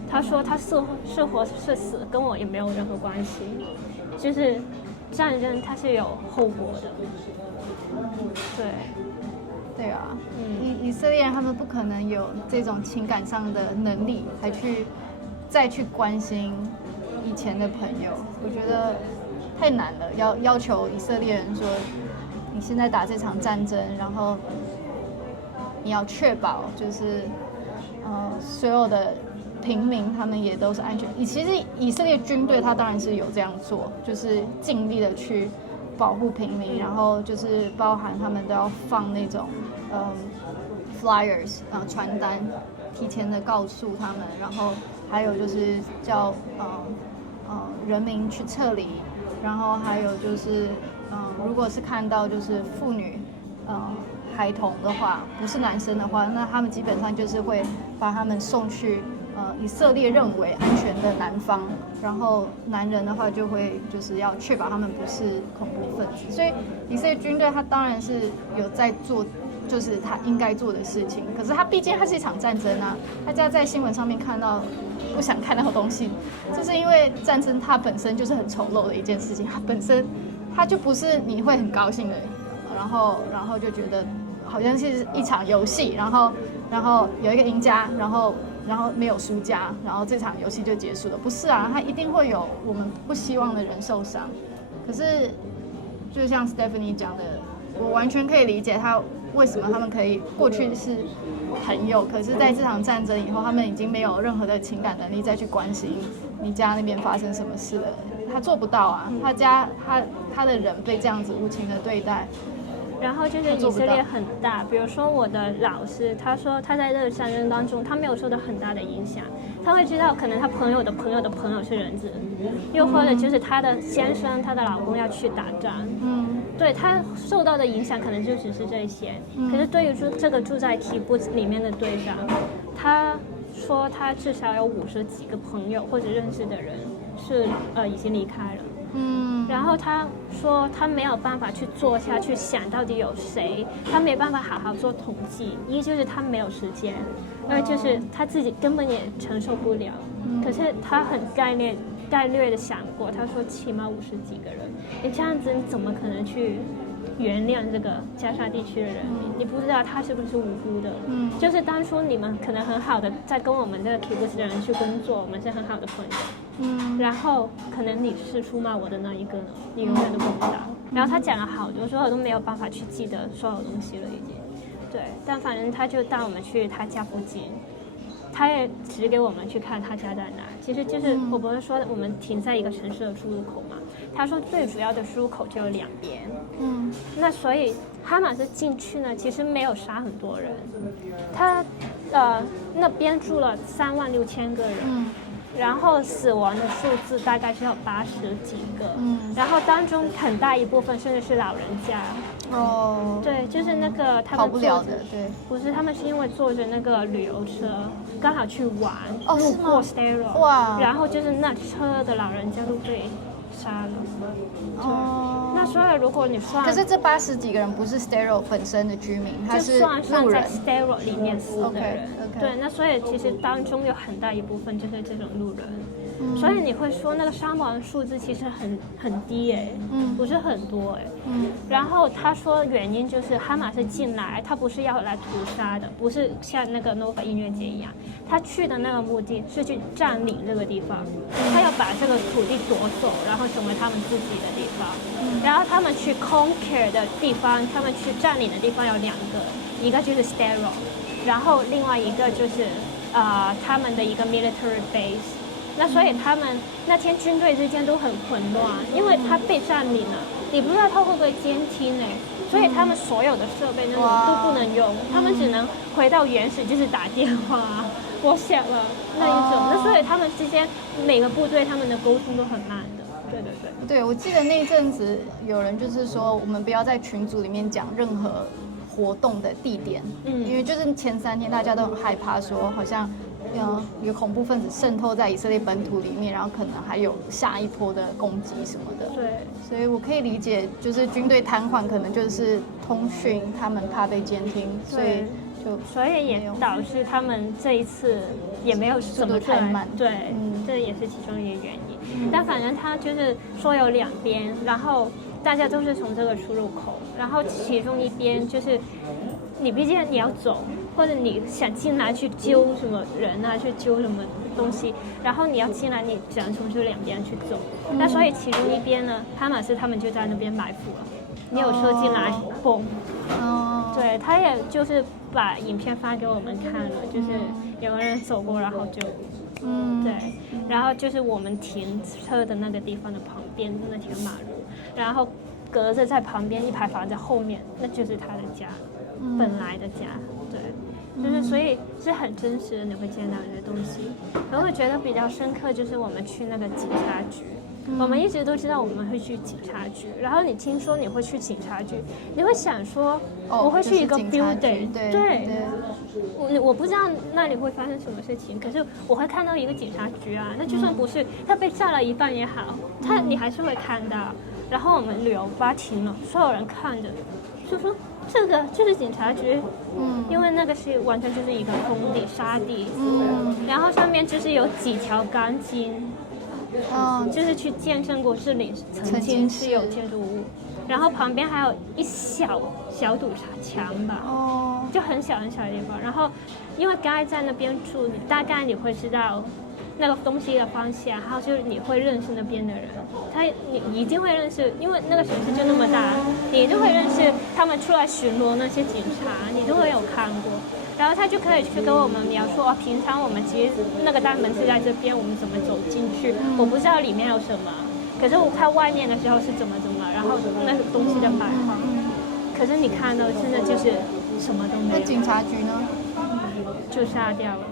他說他是活是死跟我也沒有任何關係，就是戰爭它是有後果的。對啊，以色列人他們不可能有這種情感上的能力，還再去關心以前的朋友，我覺得太難了。要求以色列人說，你現在打這場戰爭，然後你要確保就是所有的平民他們也都是安全。其實以色列軍隊他当然是有這樣做，就是盡力的去保護平民，然後就是包含他們都要放那種flyers 傳單，提前的告訴他們，然後還有就是叫人民去撤離，然後還有就是如果是看到就是婦女孩童的話，不是男生的話，那他們基本上就是會把他們送去以色列認為安全的南方，然後男人的話就會就是要確保他們不是恐怖分子。所以以色列軍隊他當然是有在做就是他應該做的事情，可是他畢竟它是一場戰爭啊，大家在新聞上面看到不想看到的東西，就是因為戰爭它本身就是很醜陋的一件事情，它本身它就不是你會很高興的，然後就覺得好像是一場遊戲，然后有一個贏家，然後沒有輸家，然後這場遊戲就結束了。不是啊，它一定會有我們不希望的人受傷。可是就像 Stephanie 講的，我完全可以理解他為什麼他們可以過去是朋友，可是在這場戰爭以後，他們已經沒有任何的情感能力再去關心你家那邊發生什麼事了。他做不到啊，他的人被這樣子無情的對待。然後就是以色列很大，比如說我的老師，他說他在這個戰爭當中，他沒有受到很大的影響。他會知道，可能他朋友的朋友的朋友是人質，又或者就是他的先生、他的老公要去打仗。對，他受到的影響可能就只是這些。可是對于這個住在 Kibbutz 裡面的隊長，他說他至少有50幾個朋友或者認識的人是已經離開了。然後他說他沒有辦法去坐下去想到底有誰，他沒辦法好好做統計，一就是他沒有時間，二就是他自己根本也承受不了。可是他很概略的想過，他說起碼50幾個人，你這樣子你怎麼可能去原諒這個加沙地區的人民？你不知道他是不是無辜的。就是當初你們可能很好的在跟我們這個 Kibbutz 的人去工作，我們是很好的朋友。然後可能你是出賣我的那一個呢，你永遠都不知道。然後他講了好多，說我都沒有辦法去記得所有東西了已經。對，但反正他就帶我們去他家附近，他也指給我们去看他家在哪。其實就是我不是說我們停在一個城市的出入口嘛，他說最主要的出入口就有2邊。那所以哈馬斯進去呢，其實沒有殺很多人，他那邊住了36000個人。然後死亡的數字大概是有80幾個，然後當中很大一部分甚至是老人家。哦，對，就是那個他们跑不了的，对，不是他們是因為坐着那個旅遊車剛好去玩，路過 Staro， 哇，然後就是那車的老人家都被殺了。哦，那所以如果你算，可是這80幾個人不是 Staro 本身的居民，他是路人，在 Staro 裡面死的人。對，那所以其實當中有很大一部分就是這種路人。所以你會說那個傷亡數字其實很低不是很多然後他說原因就是哈馬斯進來，他不是要來屠殺的，不是像那個 Nova 音樂節一樣，他去的那個目的是去佔領這個地方，他要把這個土地奪走，然後成為他們自己的地方。然後他們去 conquer 的地方，他們去佔領的地方有2個，一個就是 Staro， 然後另外一個就是他們的一個 military base。那所以他们那天軍隊之間都很混亂，因為他被佔領了，你不知道他會不會監聽所以他們所有的設備那種都不能用，他們只能回到原始，就是打電話、WhatsApp那一種。那所以他們之間每個部隊他們的溝通都很慢的。對對對。對，我記得那一陣子有人就是說，我們不要在群組裡面講任何活動的地點，因為就是前3天大家都很害怕說好像。有恐怖分子滲透在以色列本土裡面，然後可能還有下一波的攻擊什麼的。對，所以我可以理解，就是軍隊癱瘓，可能就是通訊，他們怕被監聽，所以也導致他們這一次也沒有什麼太慢。對，這也是其中一個原因。但反正他就是說有2邊，然後大家都是從這個出入口，然後其中一邊就是你畢竟你要走。或者你想進來去揪什麼人啊，去揪什麼東西，然後你要進來，你只能從這2邊去走。那所以其中一邊呢，哈馬斯他們就在那邊埋伏了。你有車進來，嘣！對，他也就是把影片發給我們看了，就是有個人走過，然後就，對，然後就是我們停車的那個地方的旁邊那條馬路，然後隔着在旁邊一排房子後面，那就是他的家，本來的家，對。就是所以是很真實的，你會見到一些東西。然後我覺得比較深刻就是我們去那個警察局，我們一直都知道我們會去警察局，然後你聽說你會去警察局，你會想說我會去一個 building，對，我不知道那裡會發生什麼事情，可是我會看到一個警察局啊，那就算不是它被炸了一半也好，你還是會看到。然後我們旅遊巴停了，所有人看着，就說。這個就是警察局，因為那個是完全就是一個空地沙地，然後上面就是有幾條鋼筋，就是去見證過這裡曾經是有建築物，然後旁邊還有一小堵牆吧，就很小很小的地方。然後因為剛才在那邊住，大概你會知道那個東西的方向，還有就是你會認識那邊的人，你一定會認識，因為那個城市就那麼大，你一定會認識他們出來巡邏那些警察，你都會有看過。然後他就可以去跟我們描述平常我們其實那個大門是在這邊，我們怎麼走進去，我不知道裡面有什麼，可是我看外面的時候是怎麼，然後那個東西的擺放，可是你看到真的就是什麼都沒有。那警察局呢？就殺掉了。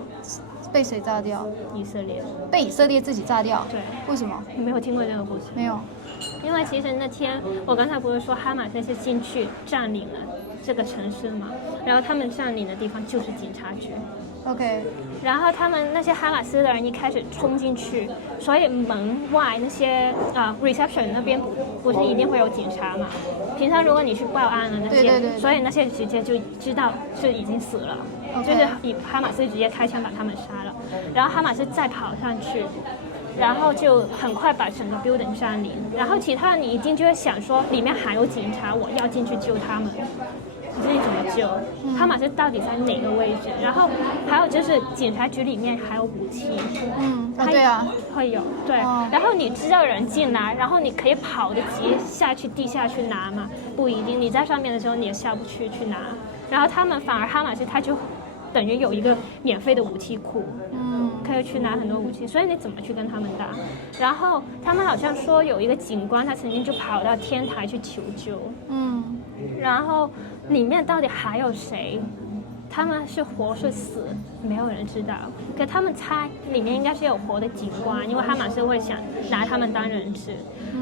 被誰炸掉？以色列。被以色列自己炸掉？對。為什麼？你沒有聽過這個故事？沒有。因為其實那天我剛才不是說哈馬斯是進去佔領了這個城市嘛，然後他們佔領的地方就是警察局。OK。然後他們那些哈馬斯的人一開始衝進去，所以門外那些reception 那邊不是一定會有警察嘛？平常如果你去報案了那些，對，所以那些直接就知道是已經死了。就是以哈馬斯直接開槍把他們殺了，然後哈馬斯再跑上去，然後就很快把整個 building 佔領，然後其他人你一定就會想說裡面還有警察，我要進去救他們，可是你怎麼救？哈馬斯到底在哪個位置？然後還有就是警察局裡面還有武器，對啊，會有，對，然後你知道人進來，然後你可以跑得及下去地下去拿嘛？不一定，你在上面的時候你也下不去拿，然後他們反而哈馬斯他就等於有一個免費的武器庫，可以去拿很多武器，所以你怎麼去跟他們打？然後他們好像說有一個警官，他曾經就跑到天台去求救，然後裡面到底還有誰？他們是活是死，沒有人知道。可他們猜裡面應該是有活的警官，因為哈馬斯會想拿他們當人質。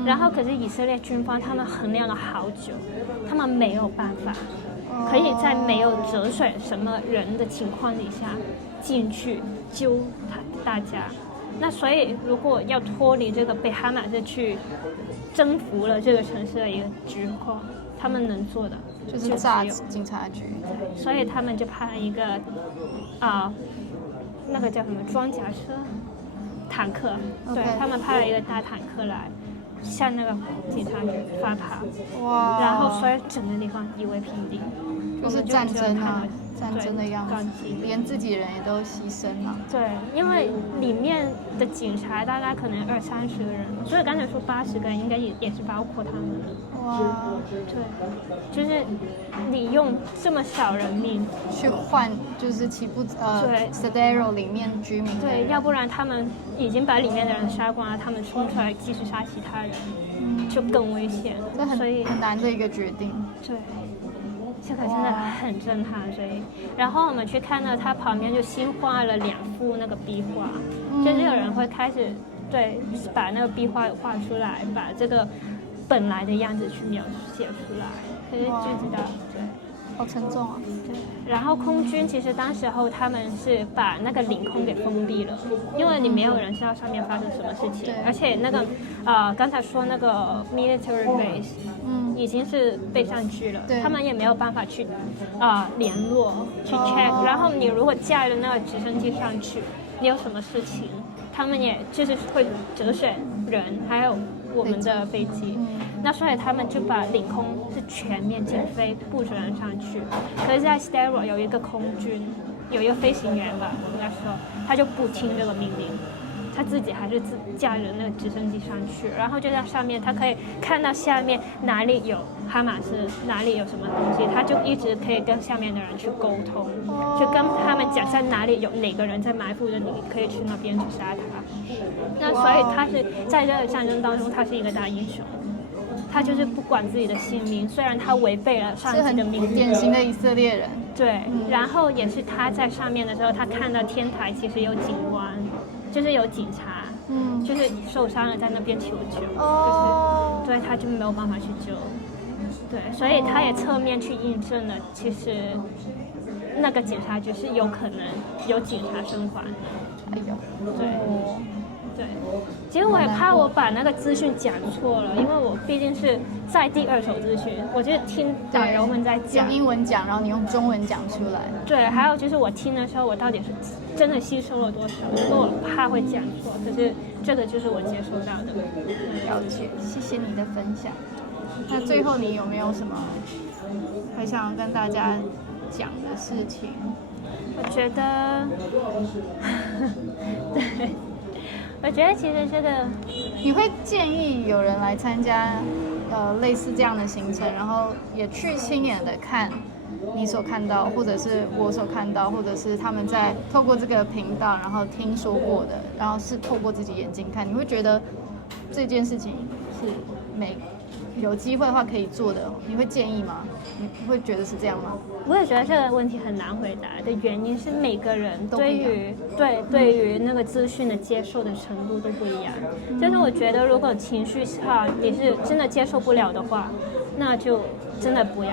然後可是以色列軍方他們衡量了好久，他們沒有辦法，可以在沒有折損什麼人的情況底下進去救大家。那所以如果要脫離這個被哈馬斯去征服了這個城市的一個局況，他們能做的就是炸警察局。所以他們就派了一個那個叫什麼装甲車坦克，对，他們派了一個大坦克来向那個警察局发爬，哇！然後所以整個地方夷為平地，就是戰爭啊，戰爭的樣子，連自己人也都犧牲了。對，因為裡面的警察大概可能20-30個人，所以剛才說80個人應該也是包括他們的。哇！對，就是你用這麼少人命去換，就是起步對 Sderot 裡面居民。對，要不然他們已經把裡面的人殺光了，他們衝出來繼續殺其他人，就更危險。這很難的一個決定。对。这個真的很震撼，所以，然後我們去看到他旁邊就新畫了2幅那個壁畫，就這個人會開始對把那個壁畫畫出來，把這個本來的樣子去描寫出來，可是就知道，對，好沉重啊。對，然後空軍其實當時候他們是把那個領空給封閉了，因為你沒有人知道上面發生什麼事情，而且那個剛才說那個 military base。已經是被占據了，他們也沒有辦法去聯絡去 check，然後你如果架了那個直升機上去，你有什麼事情，他們也就是會折損人，還有我們的飛機。那所以他們就把領空是全面禁飛，不准人上去。可是，在 Sderot 有一個空軍，有一個飛行員吧，應該說他就不聽這個命令。他自己還是駕着那個直升機上去，然後就在上面，他可以看到下面哪裡有哈馬斯，哪裡有什麼東西，他就一直可以跟下面的人去溝通，就跟他們講在哪裡有哪個人在埋伏着你，可以去那邊去殺他。那所以他是在這個戰爭當中，他是一個大英雄，他就是不管自己的性命，雖然他違背了上級的命令。典型的以色列人。對，然後也是他在上面的時候，他看到天台其實有警官。就是有警察，就是受傷了在那邊求救，就是對他就沒有辦法去救，對，所以他也側面去印證了，其實那個警察局是有可能有警察生還。哎呦，對，對，其實我也怕我把那個資訊講錯了，因為我畢竟是在第2手資訊，我就聽導遊們在講，用英文講，然後你用中文講出來。對，還有就是我聽的時候，我到底是真的吸收了多少？因為我怕會講錯，可是這個就是我接收到的。了解，謝謝你的分享。那最後你有沒有什麼還想要跟大家講的事情？我覺得，對。我覺得其實這個，你會建議有人來參加類似這樣的行程，然後也去親眼的看你所看到，或者是我所看到，或者是他們在透過這個頻道然後聽說過的，然後是透過自己眼睛看，你會覺得這件事情是有機會的話可以做的，你會建議嗎？你會覺得是這樣嗎？我也覺得這個問題很難回答的原因是每個人對於那個資訊的接受的程度都不一樣。就是我覺得如果情緒上你是真的接受不了的話，那就真的不要。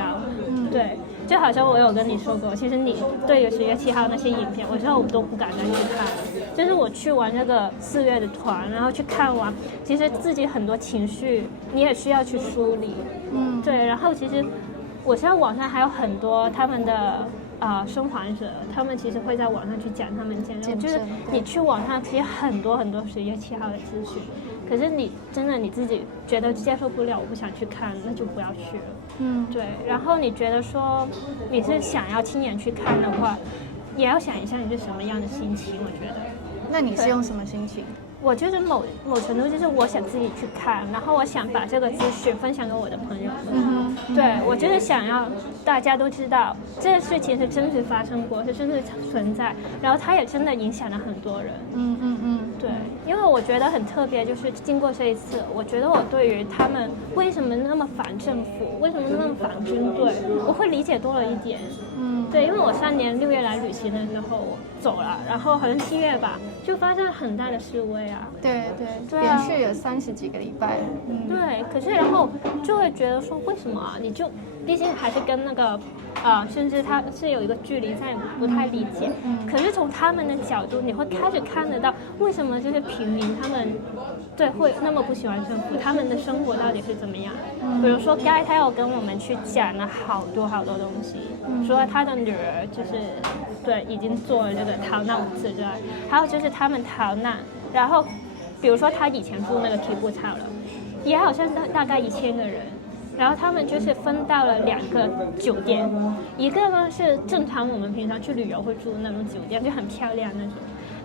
對，就好像我有跟你說過，其實你對於10月7號那些影片，我之後我都不敢再去看了。就是我去完那個4月的團，然後去看完，其實自己很多情緒你也需要去梳理。對，然後其實我知道網上還有很多他們的生還者，他們其實會在網上去講他們見證，就是你去網上其實很多10月7號的資訊，可是你真的你自己覺得接受不了，我不想去看，那就不要去了。對，然後你覺得說你是想要親眼去看的話，也要想一下你是什麼樣的心情，我覺得。那你是用什麼心情？我就是某程度就是我想自己去看，然后我想把这个资讯分享给我的朋友们。对，我就是想要大家都知道这个事情是真實發生過，是真實存在，然後它也真的影響了很多人。對，因為我覺得很特別，就是經過這一次，我覺得我對於他們為什麼那麼反政府，為什麼那麼反軍隊，我會理解多了一點。對，因為我3年6月來旅行的時候我走了，然後好像7月吧，就發生很大的示威啊。對，連續有30幾個禮拜。對，可是然後就會覺得說，為什麼啊？你就畢竟還是跟那個甚至他是有一個距離在，不太理解。可是從他們的角度，你會開始看得到為什麼這些平民他們會那麼不喜歡政府，他們的生活到底是怎麼樣？比如說Guy他有跟我們去講了好多東西，說他的女兒就是已經做了這個逃難5次之外，還有就是他們逃難，然後比如說他以前住那個基布斯了，也好像大概1000個人。然後他們就是分到了2個酒店，一個呢是正常我們平常去旅遊會住的那種酒店，就很漂亮那種，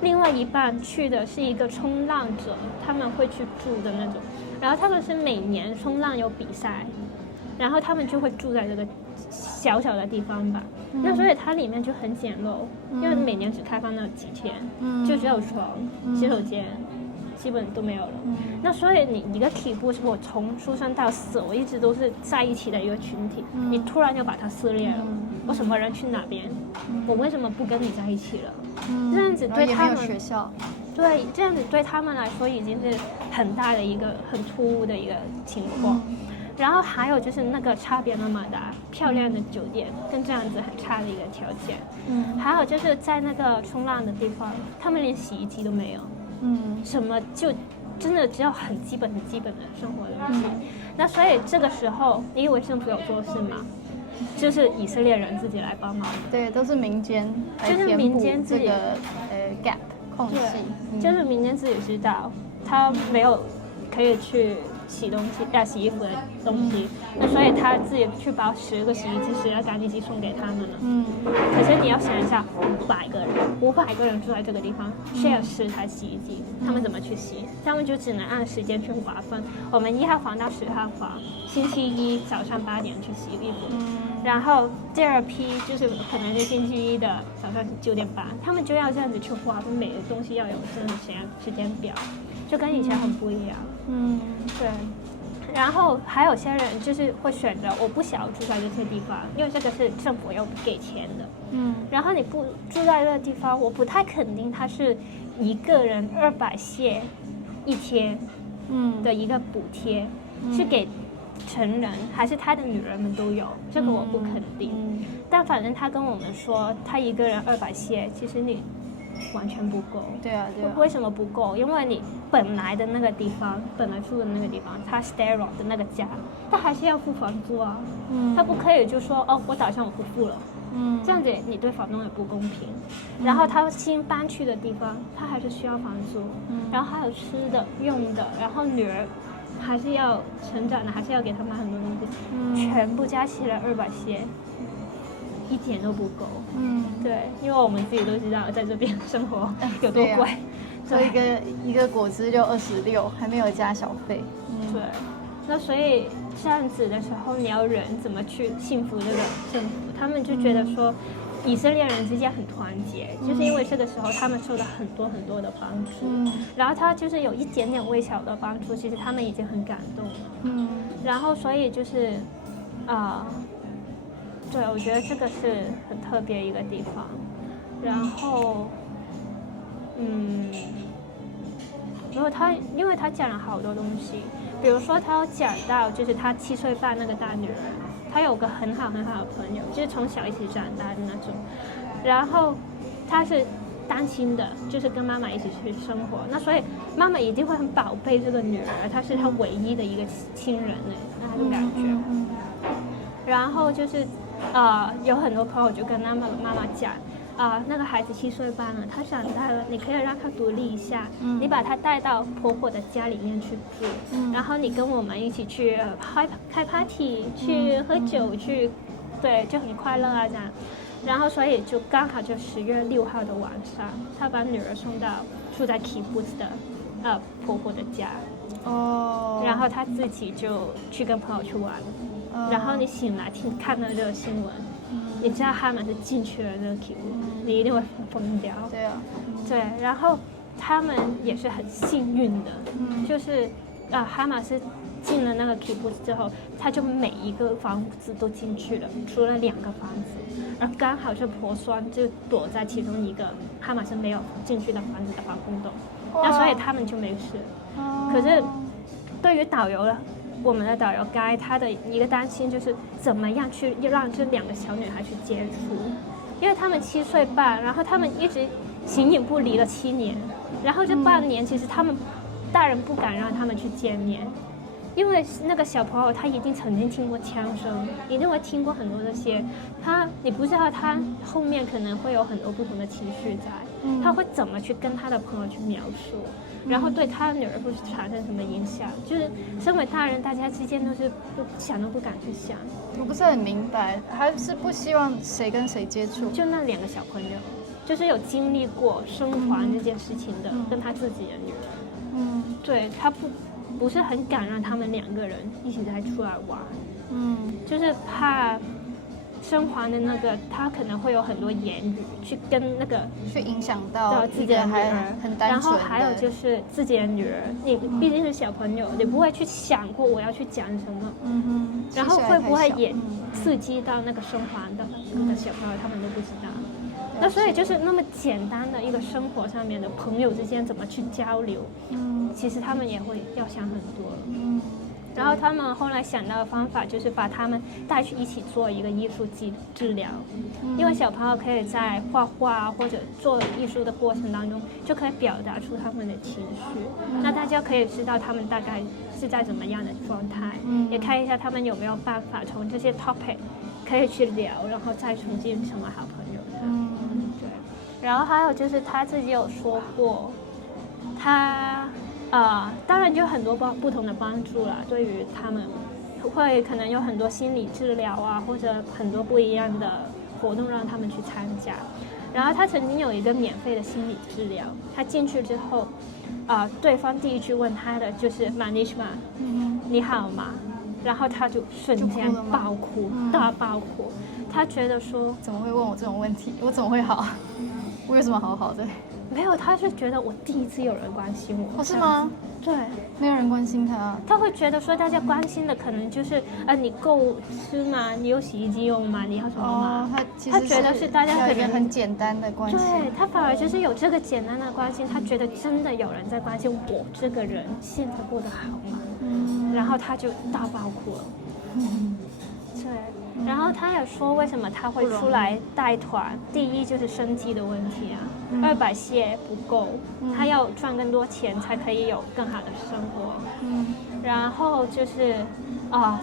另外一半去的是一個衝浪者他們會去住的那種，然後他們是每年衝浪有比賽，然後他們就會住在這個小小的地方吧，那所以它裡面就很簡陋，因為每年只開放那幾天，就只有床、洗手間。基本都沒有了，那所以你一個體部是我從出生到死，我一直都是在一起的一個群體，你突然就把它撕裂了，我什麼人去哪邊？我為什麼不跟你在一起了？這樣子對他們，學校，對，這樣子對他們來說已經是很大的一個很突兀的一個情況。然後還有就是那個差別那麼大，漂亮的酒店跟這樣子很差的一個條件，還有就是在那個衝浪的地方，他們連洗衣機都沒有。什麼就真的只有很基本的生活的東西。那所以這個時候，你以為政府有做事嗎？就是以色列人自己來幫忙。對，都是民間，就是民間自己這個gap 空隙，就是民間自己知道，他沒有可以去洗衣服的東西，那所以他自己去把10個洗衣機、10个乾衣機送給他們了。可是你要想一下，500個人住在這個地方，share 10台洗衣機，他們怎麼去洗？他們就只能按時間去劃分。我們1號房到10號房，星期一早上8點去洗衣服，然後第2批就是可能是星期一的早上9點半，他們就要這樣子去劃分，每個東西要有真的時間表，就跟以前很不一樣。對。然後還有些人就是會選擇我不想要住在這些地方，因為這個是政府要給錢的。然後你不住在這個地方，我不太肯定他是一個人200謝一天的一個補貼，是給成人還是他的女人們都有，這個我不肯定。但反正他跟我們說，他一個人200謝，其實你完全不夠。對啊。為什麼不夠？因為你本來的那個地方，本來住的那個地方，他 sterile 的那個家，他還是要付房租啊。他不可以就說我早上我不付了。這樣子你對房東也不公平。然後他新搬去的地方，他還是需要房租，然後還有吃的用的，然後女兒還是要成長的，還是要給他買很多東西，全部加起來200謝。一點都不夠。對，因為我們自己都知道在這邊生活有多貴，所以一個果汁就26，還沒有加小費。對，那所以這樣子的時候，你要人怎麼去信服這個政府？他們就覺得說，以色列人之間很團結，就是因為這個時候他們受到很多的幫助，然後他就是有一點點微小的幫助，其實他們已經很感動了。然後所以就是對，我覺得這個是很特別一個地方。然後，因為他講了好多東西，比如說他有講到，就是他7歲半那個大女兒，他有個很好的朋友，就是從小一起長大的那種。然後他是單親的，就是跟媽媽一起去生活，那所以媽媽一定會很寶貝這個女兒，她是她唯一的一個親人呢，那種感覺。然後就是。有很多朋友就跟他們媽媽講，那個孩子7歲半了，他長大了，你可以讓他獨立一下，你把他帶到婆婆的家裡面去住，然後你跟我們一起去開 party，去喝酒，對，就很快樂啊這樣。然後所以就剛好就10月6號的晚上，他把女兒送到住在 kibbutz 的婆婆的家，然後他自己就去跟朋友去玩。然後你醒來看到這個新聞，你知道他們是進去了那個 kibbutz，你一定會瘋掉。對，然後他們也是很幸運的，就是哈馬斯進了那個 kibbutz 之後，他就每一個房子都進去了，除了2個房子，而剛好是婆酸就躲在其中一個哈馬斯沒有進去的房子的防空洞，那所以他們就沒事。可是對於導遊了。我們的導遊該他的一個擔心就是怎麼樣去讓這2個小女孩去接觸，因為他們7歲半，然後他們一直形影不離了7年，然後這半年其實他們大人不敢讓他們去見面，因為那個小朋友他一定曾經聽過槍聲，一定會聽過很多這些，你不知道他後面可能會有很多不同的情緒在，他會怎麼去跟他的朋友去描述。然後對他的女兒會產生什麼影響？就是身為大人，大家之間都是想都不敢去想。我不是很明白，還是不希望誰跟誰接觸？就那2個小朋友，就是有經歷過生還這件事情的，跟他自己的女兒。對，他不是很敢讓他們2個人一起再出來玩。就是怕生还的那個，他可能會有很多言語去跟那個去影響到自己的女兒，很單純。然後還有就是自己的女兒，你畢竟是小朋友，你不會去想過我要去講什麼，然後會不會也刺激到那個生還的那個小朋友，他們都不知道。那所以就是那麼簡單的一個生活上面的朋友之間怎麼去交流，其實他們也會要想很多。然後他們後來想到的方法就是把他們帶去一起做一個藝術治療，因為小朋友可以在畫畫或者做藝術的過程當中就可以表達出他們的情緒，那大家可以知道他們大概是在怎麼樣的狀態，也看一下他們有沒有辦法從這些 topic 可以去聊，然後再重新成為好朋友。對。然後還有就是他自己有說過，他當然就很多不同的幫助啦，對於他們會可能有很多心理治療啊，或者很多不一樣的活動讓他們去參加。然後他曾經有一個免費的心理治療，他進去之後，對方第一句問他的就是“Ma nishma”，你好嗎？然後他就瞬間爆哭，大爆哭。他覺得說，怎麼會問我這種問題？我怎麼會好？我有什麼好好的？沒有，他是覺得我第一次有人關心我。是嗎？對，沒有人關心他。他會覺得說，大家關心的可能就是你夠吃嗎？你有洗衣機用嗎？你要什麼嗎？他覺得是大家可能很簡單的關心。對，他反而就是有這個簡單的關心，他覺得真的有人在關心我這個人現在過得好嗎？然後他就大爆哭了。对。然後他也說，為什麼他會出來帶團？第一就是生計的問題啊，200謝不夠，他要賺更多錢才可以有更好的生活。然後就是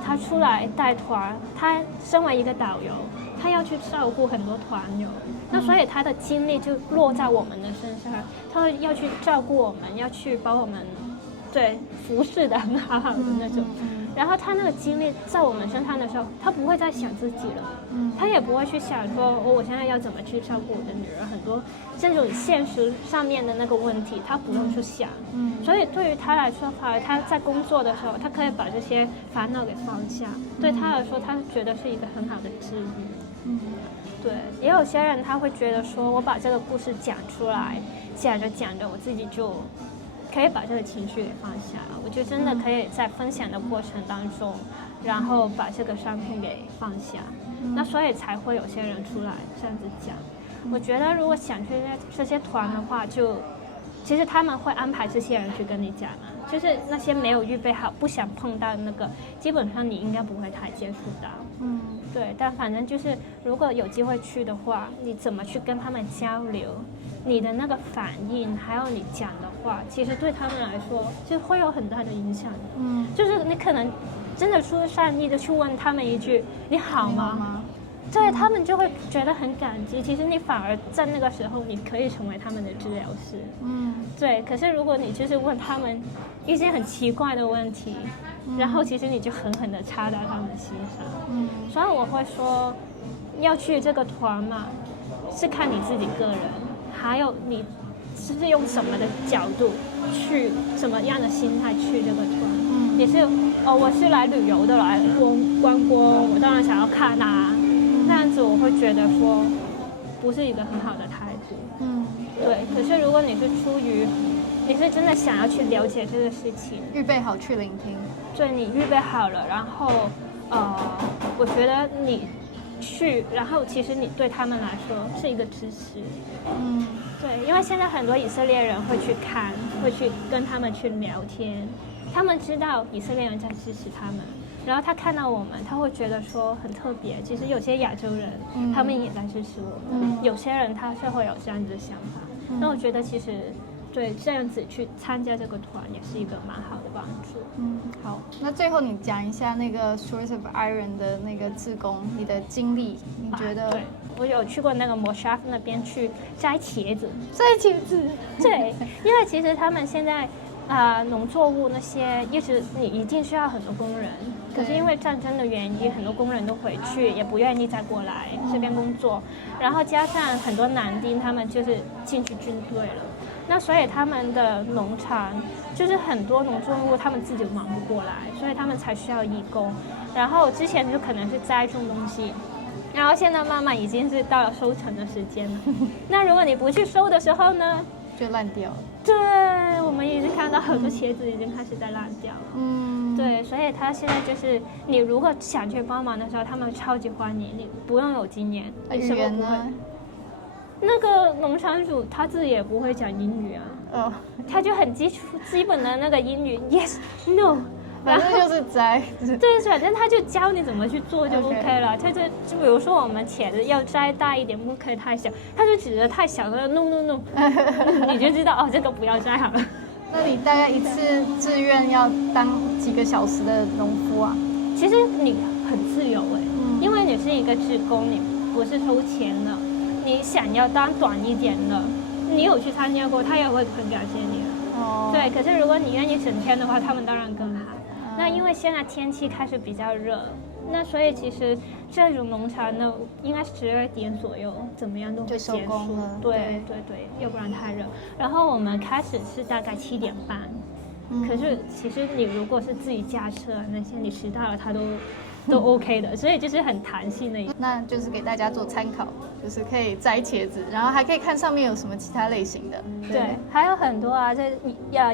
他出來帶團，他身為一個導遊，他要去照顧很多團友，那所以他的精力就落在我們的身上，他要去照顧我們，要去把我們服侍得很好的那種。然後他那個精力在我們身上的時候，他不會再想自己了，他也不會去想說我現在要怎麼去照顧我的女兒，很多這種現實上面的那個問題他不用去想。所以對於他來說，反而他在工作的時候，他可以把這些煩惱給放下，對他來說他覺得是一個很好的治癒。對，也有些人他會覺得說，我把這個故事講出來，講着講着我自己就可以把這個情緒給放下了，我就真的可以在分享的過程當中，然後把這個傷痛給放下。那所以才會有些人出來這樣子講。我覺得如果想去這些團的話，其實他們會安排這些人去跟你講啊，就是那些沒有預備好、不想碰到的那個，基本上你應該不會太接觸到。對，但反正就是如果有機會去的話，你怎麼去跟他們交流？你的那個反應，還有你講的話，其實對他們來說就會有很大的影響。就是你可能真的出善意的去問他們一句“你好嗎？”对，他們就會覺得很感激。其實你反而在那個時候，你可以成為他們的治療師。對。可是如果你就是問他們一些很奇怪的問題，然後其實你就狠狠地插到他們心上。所以我會說，要去這個團嘛，是看你自己個人。還有你是用什麼的角度去，什麼樣的心態去這個團？你是我是來旅遊的，來觀光，我當然想要看啊。那樣子我會覺得說，不是一個很好的態度。對。可是如果你是出於你是真的想要去了解這個事情，預備好去聆聽。對，你預備好了，然後我覺得你去，然後其實你對他們來說是一個支持。對，因為現在很多以色列人會去看，會去跟他們去聊天，他們知道以色列人在支持他們，然後他看到我們，他會覺得說很特別。其實有些亞洲人，他們也在支持我們，有些人他是會有這樣子的想法。那我覺得其實對這樣子去參加這個團也是一個蠻好的幫助。好，那最後你講一下那個 Shores of Iron 的那個志工，你的經歷，你覺得？對，我有去過那個 Moshav 那邊去摘茄子。摘茄子？对，因为其實他們現在農作物那些你一定需要很多工人，可是因為戰爭的原因，很多工人都回去，也不願意再過來這邊工作，然後加上很多男丁他們就是進去軍隊了，那所以他們的農場就是很多農作物他們自己忙不過來，所以他們才需要義工。然後之前就可能是栽種東西，然後現在慢慢已經是到了收成的時間了。那如果你不去收的時候呢，就爛掉了。对，我們已經看到很多茄子已經開始在爛掉了。對，所以他現在就是你如果想去幫忙的時候，他們超級歡迎你，不用有經驗，你什麼不會。那個農場主他自己也不會講英語啊，他就很基本的那個英語 ，yes no。反正就是摘，對，反正他就教你怎麼去做就 OK 了。他就比如說我們茄子要摘大一點，不可以太小，他就指着太小的 no， 你就知道哦，這個不要摘好了。那你大概一次志願要當幾個小時的農夫啊？其實你很自由因為你是一個志工，你不是收錢的，你想要當短一點的，你有去參加過，他也會很感謝你。對，可是如果你願意整天的話，他們當然更好。那因為現在天氣開始比較熱，那所以其實這種農場呢，應該12點左右，怎麼樣都會結束。就收工了。對，要不然太熱。然後我們開始是大概7點半，可是其實你如果是自己駕車那些，你遲到了他都 OK 的，所以就是很彈性的。那就是給大家做參考，就是可以摘茄子，然後還可以看上面有什麼其他類型的。對，還有很多啊，在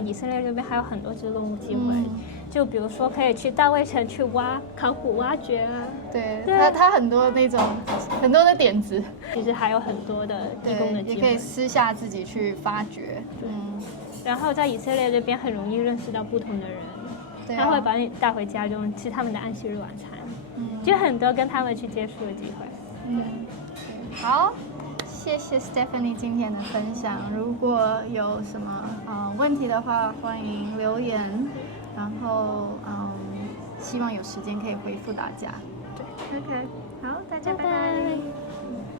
以色列這邊還有很多志工機會。就比如說可以去大衛城去考古挖掘啊，對，他很多那種很多的點子，其實還有很多的義工的機會，也可以私下自己去發掘。然後在以色列這邊很容易認識到不同的人，他會把你帶回家中吃他們的安息日晚餐，就很多跟他們去接觸的機會。好，謝謝 Stephanie 今天的分享。如果有什麼問題的話，歡迎留言。然後，希望有時間可以回復大家。對 ，OK， 好，大家拜拜。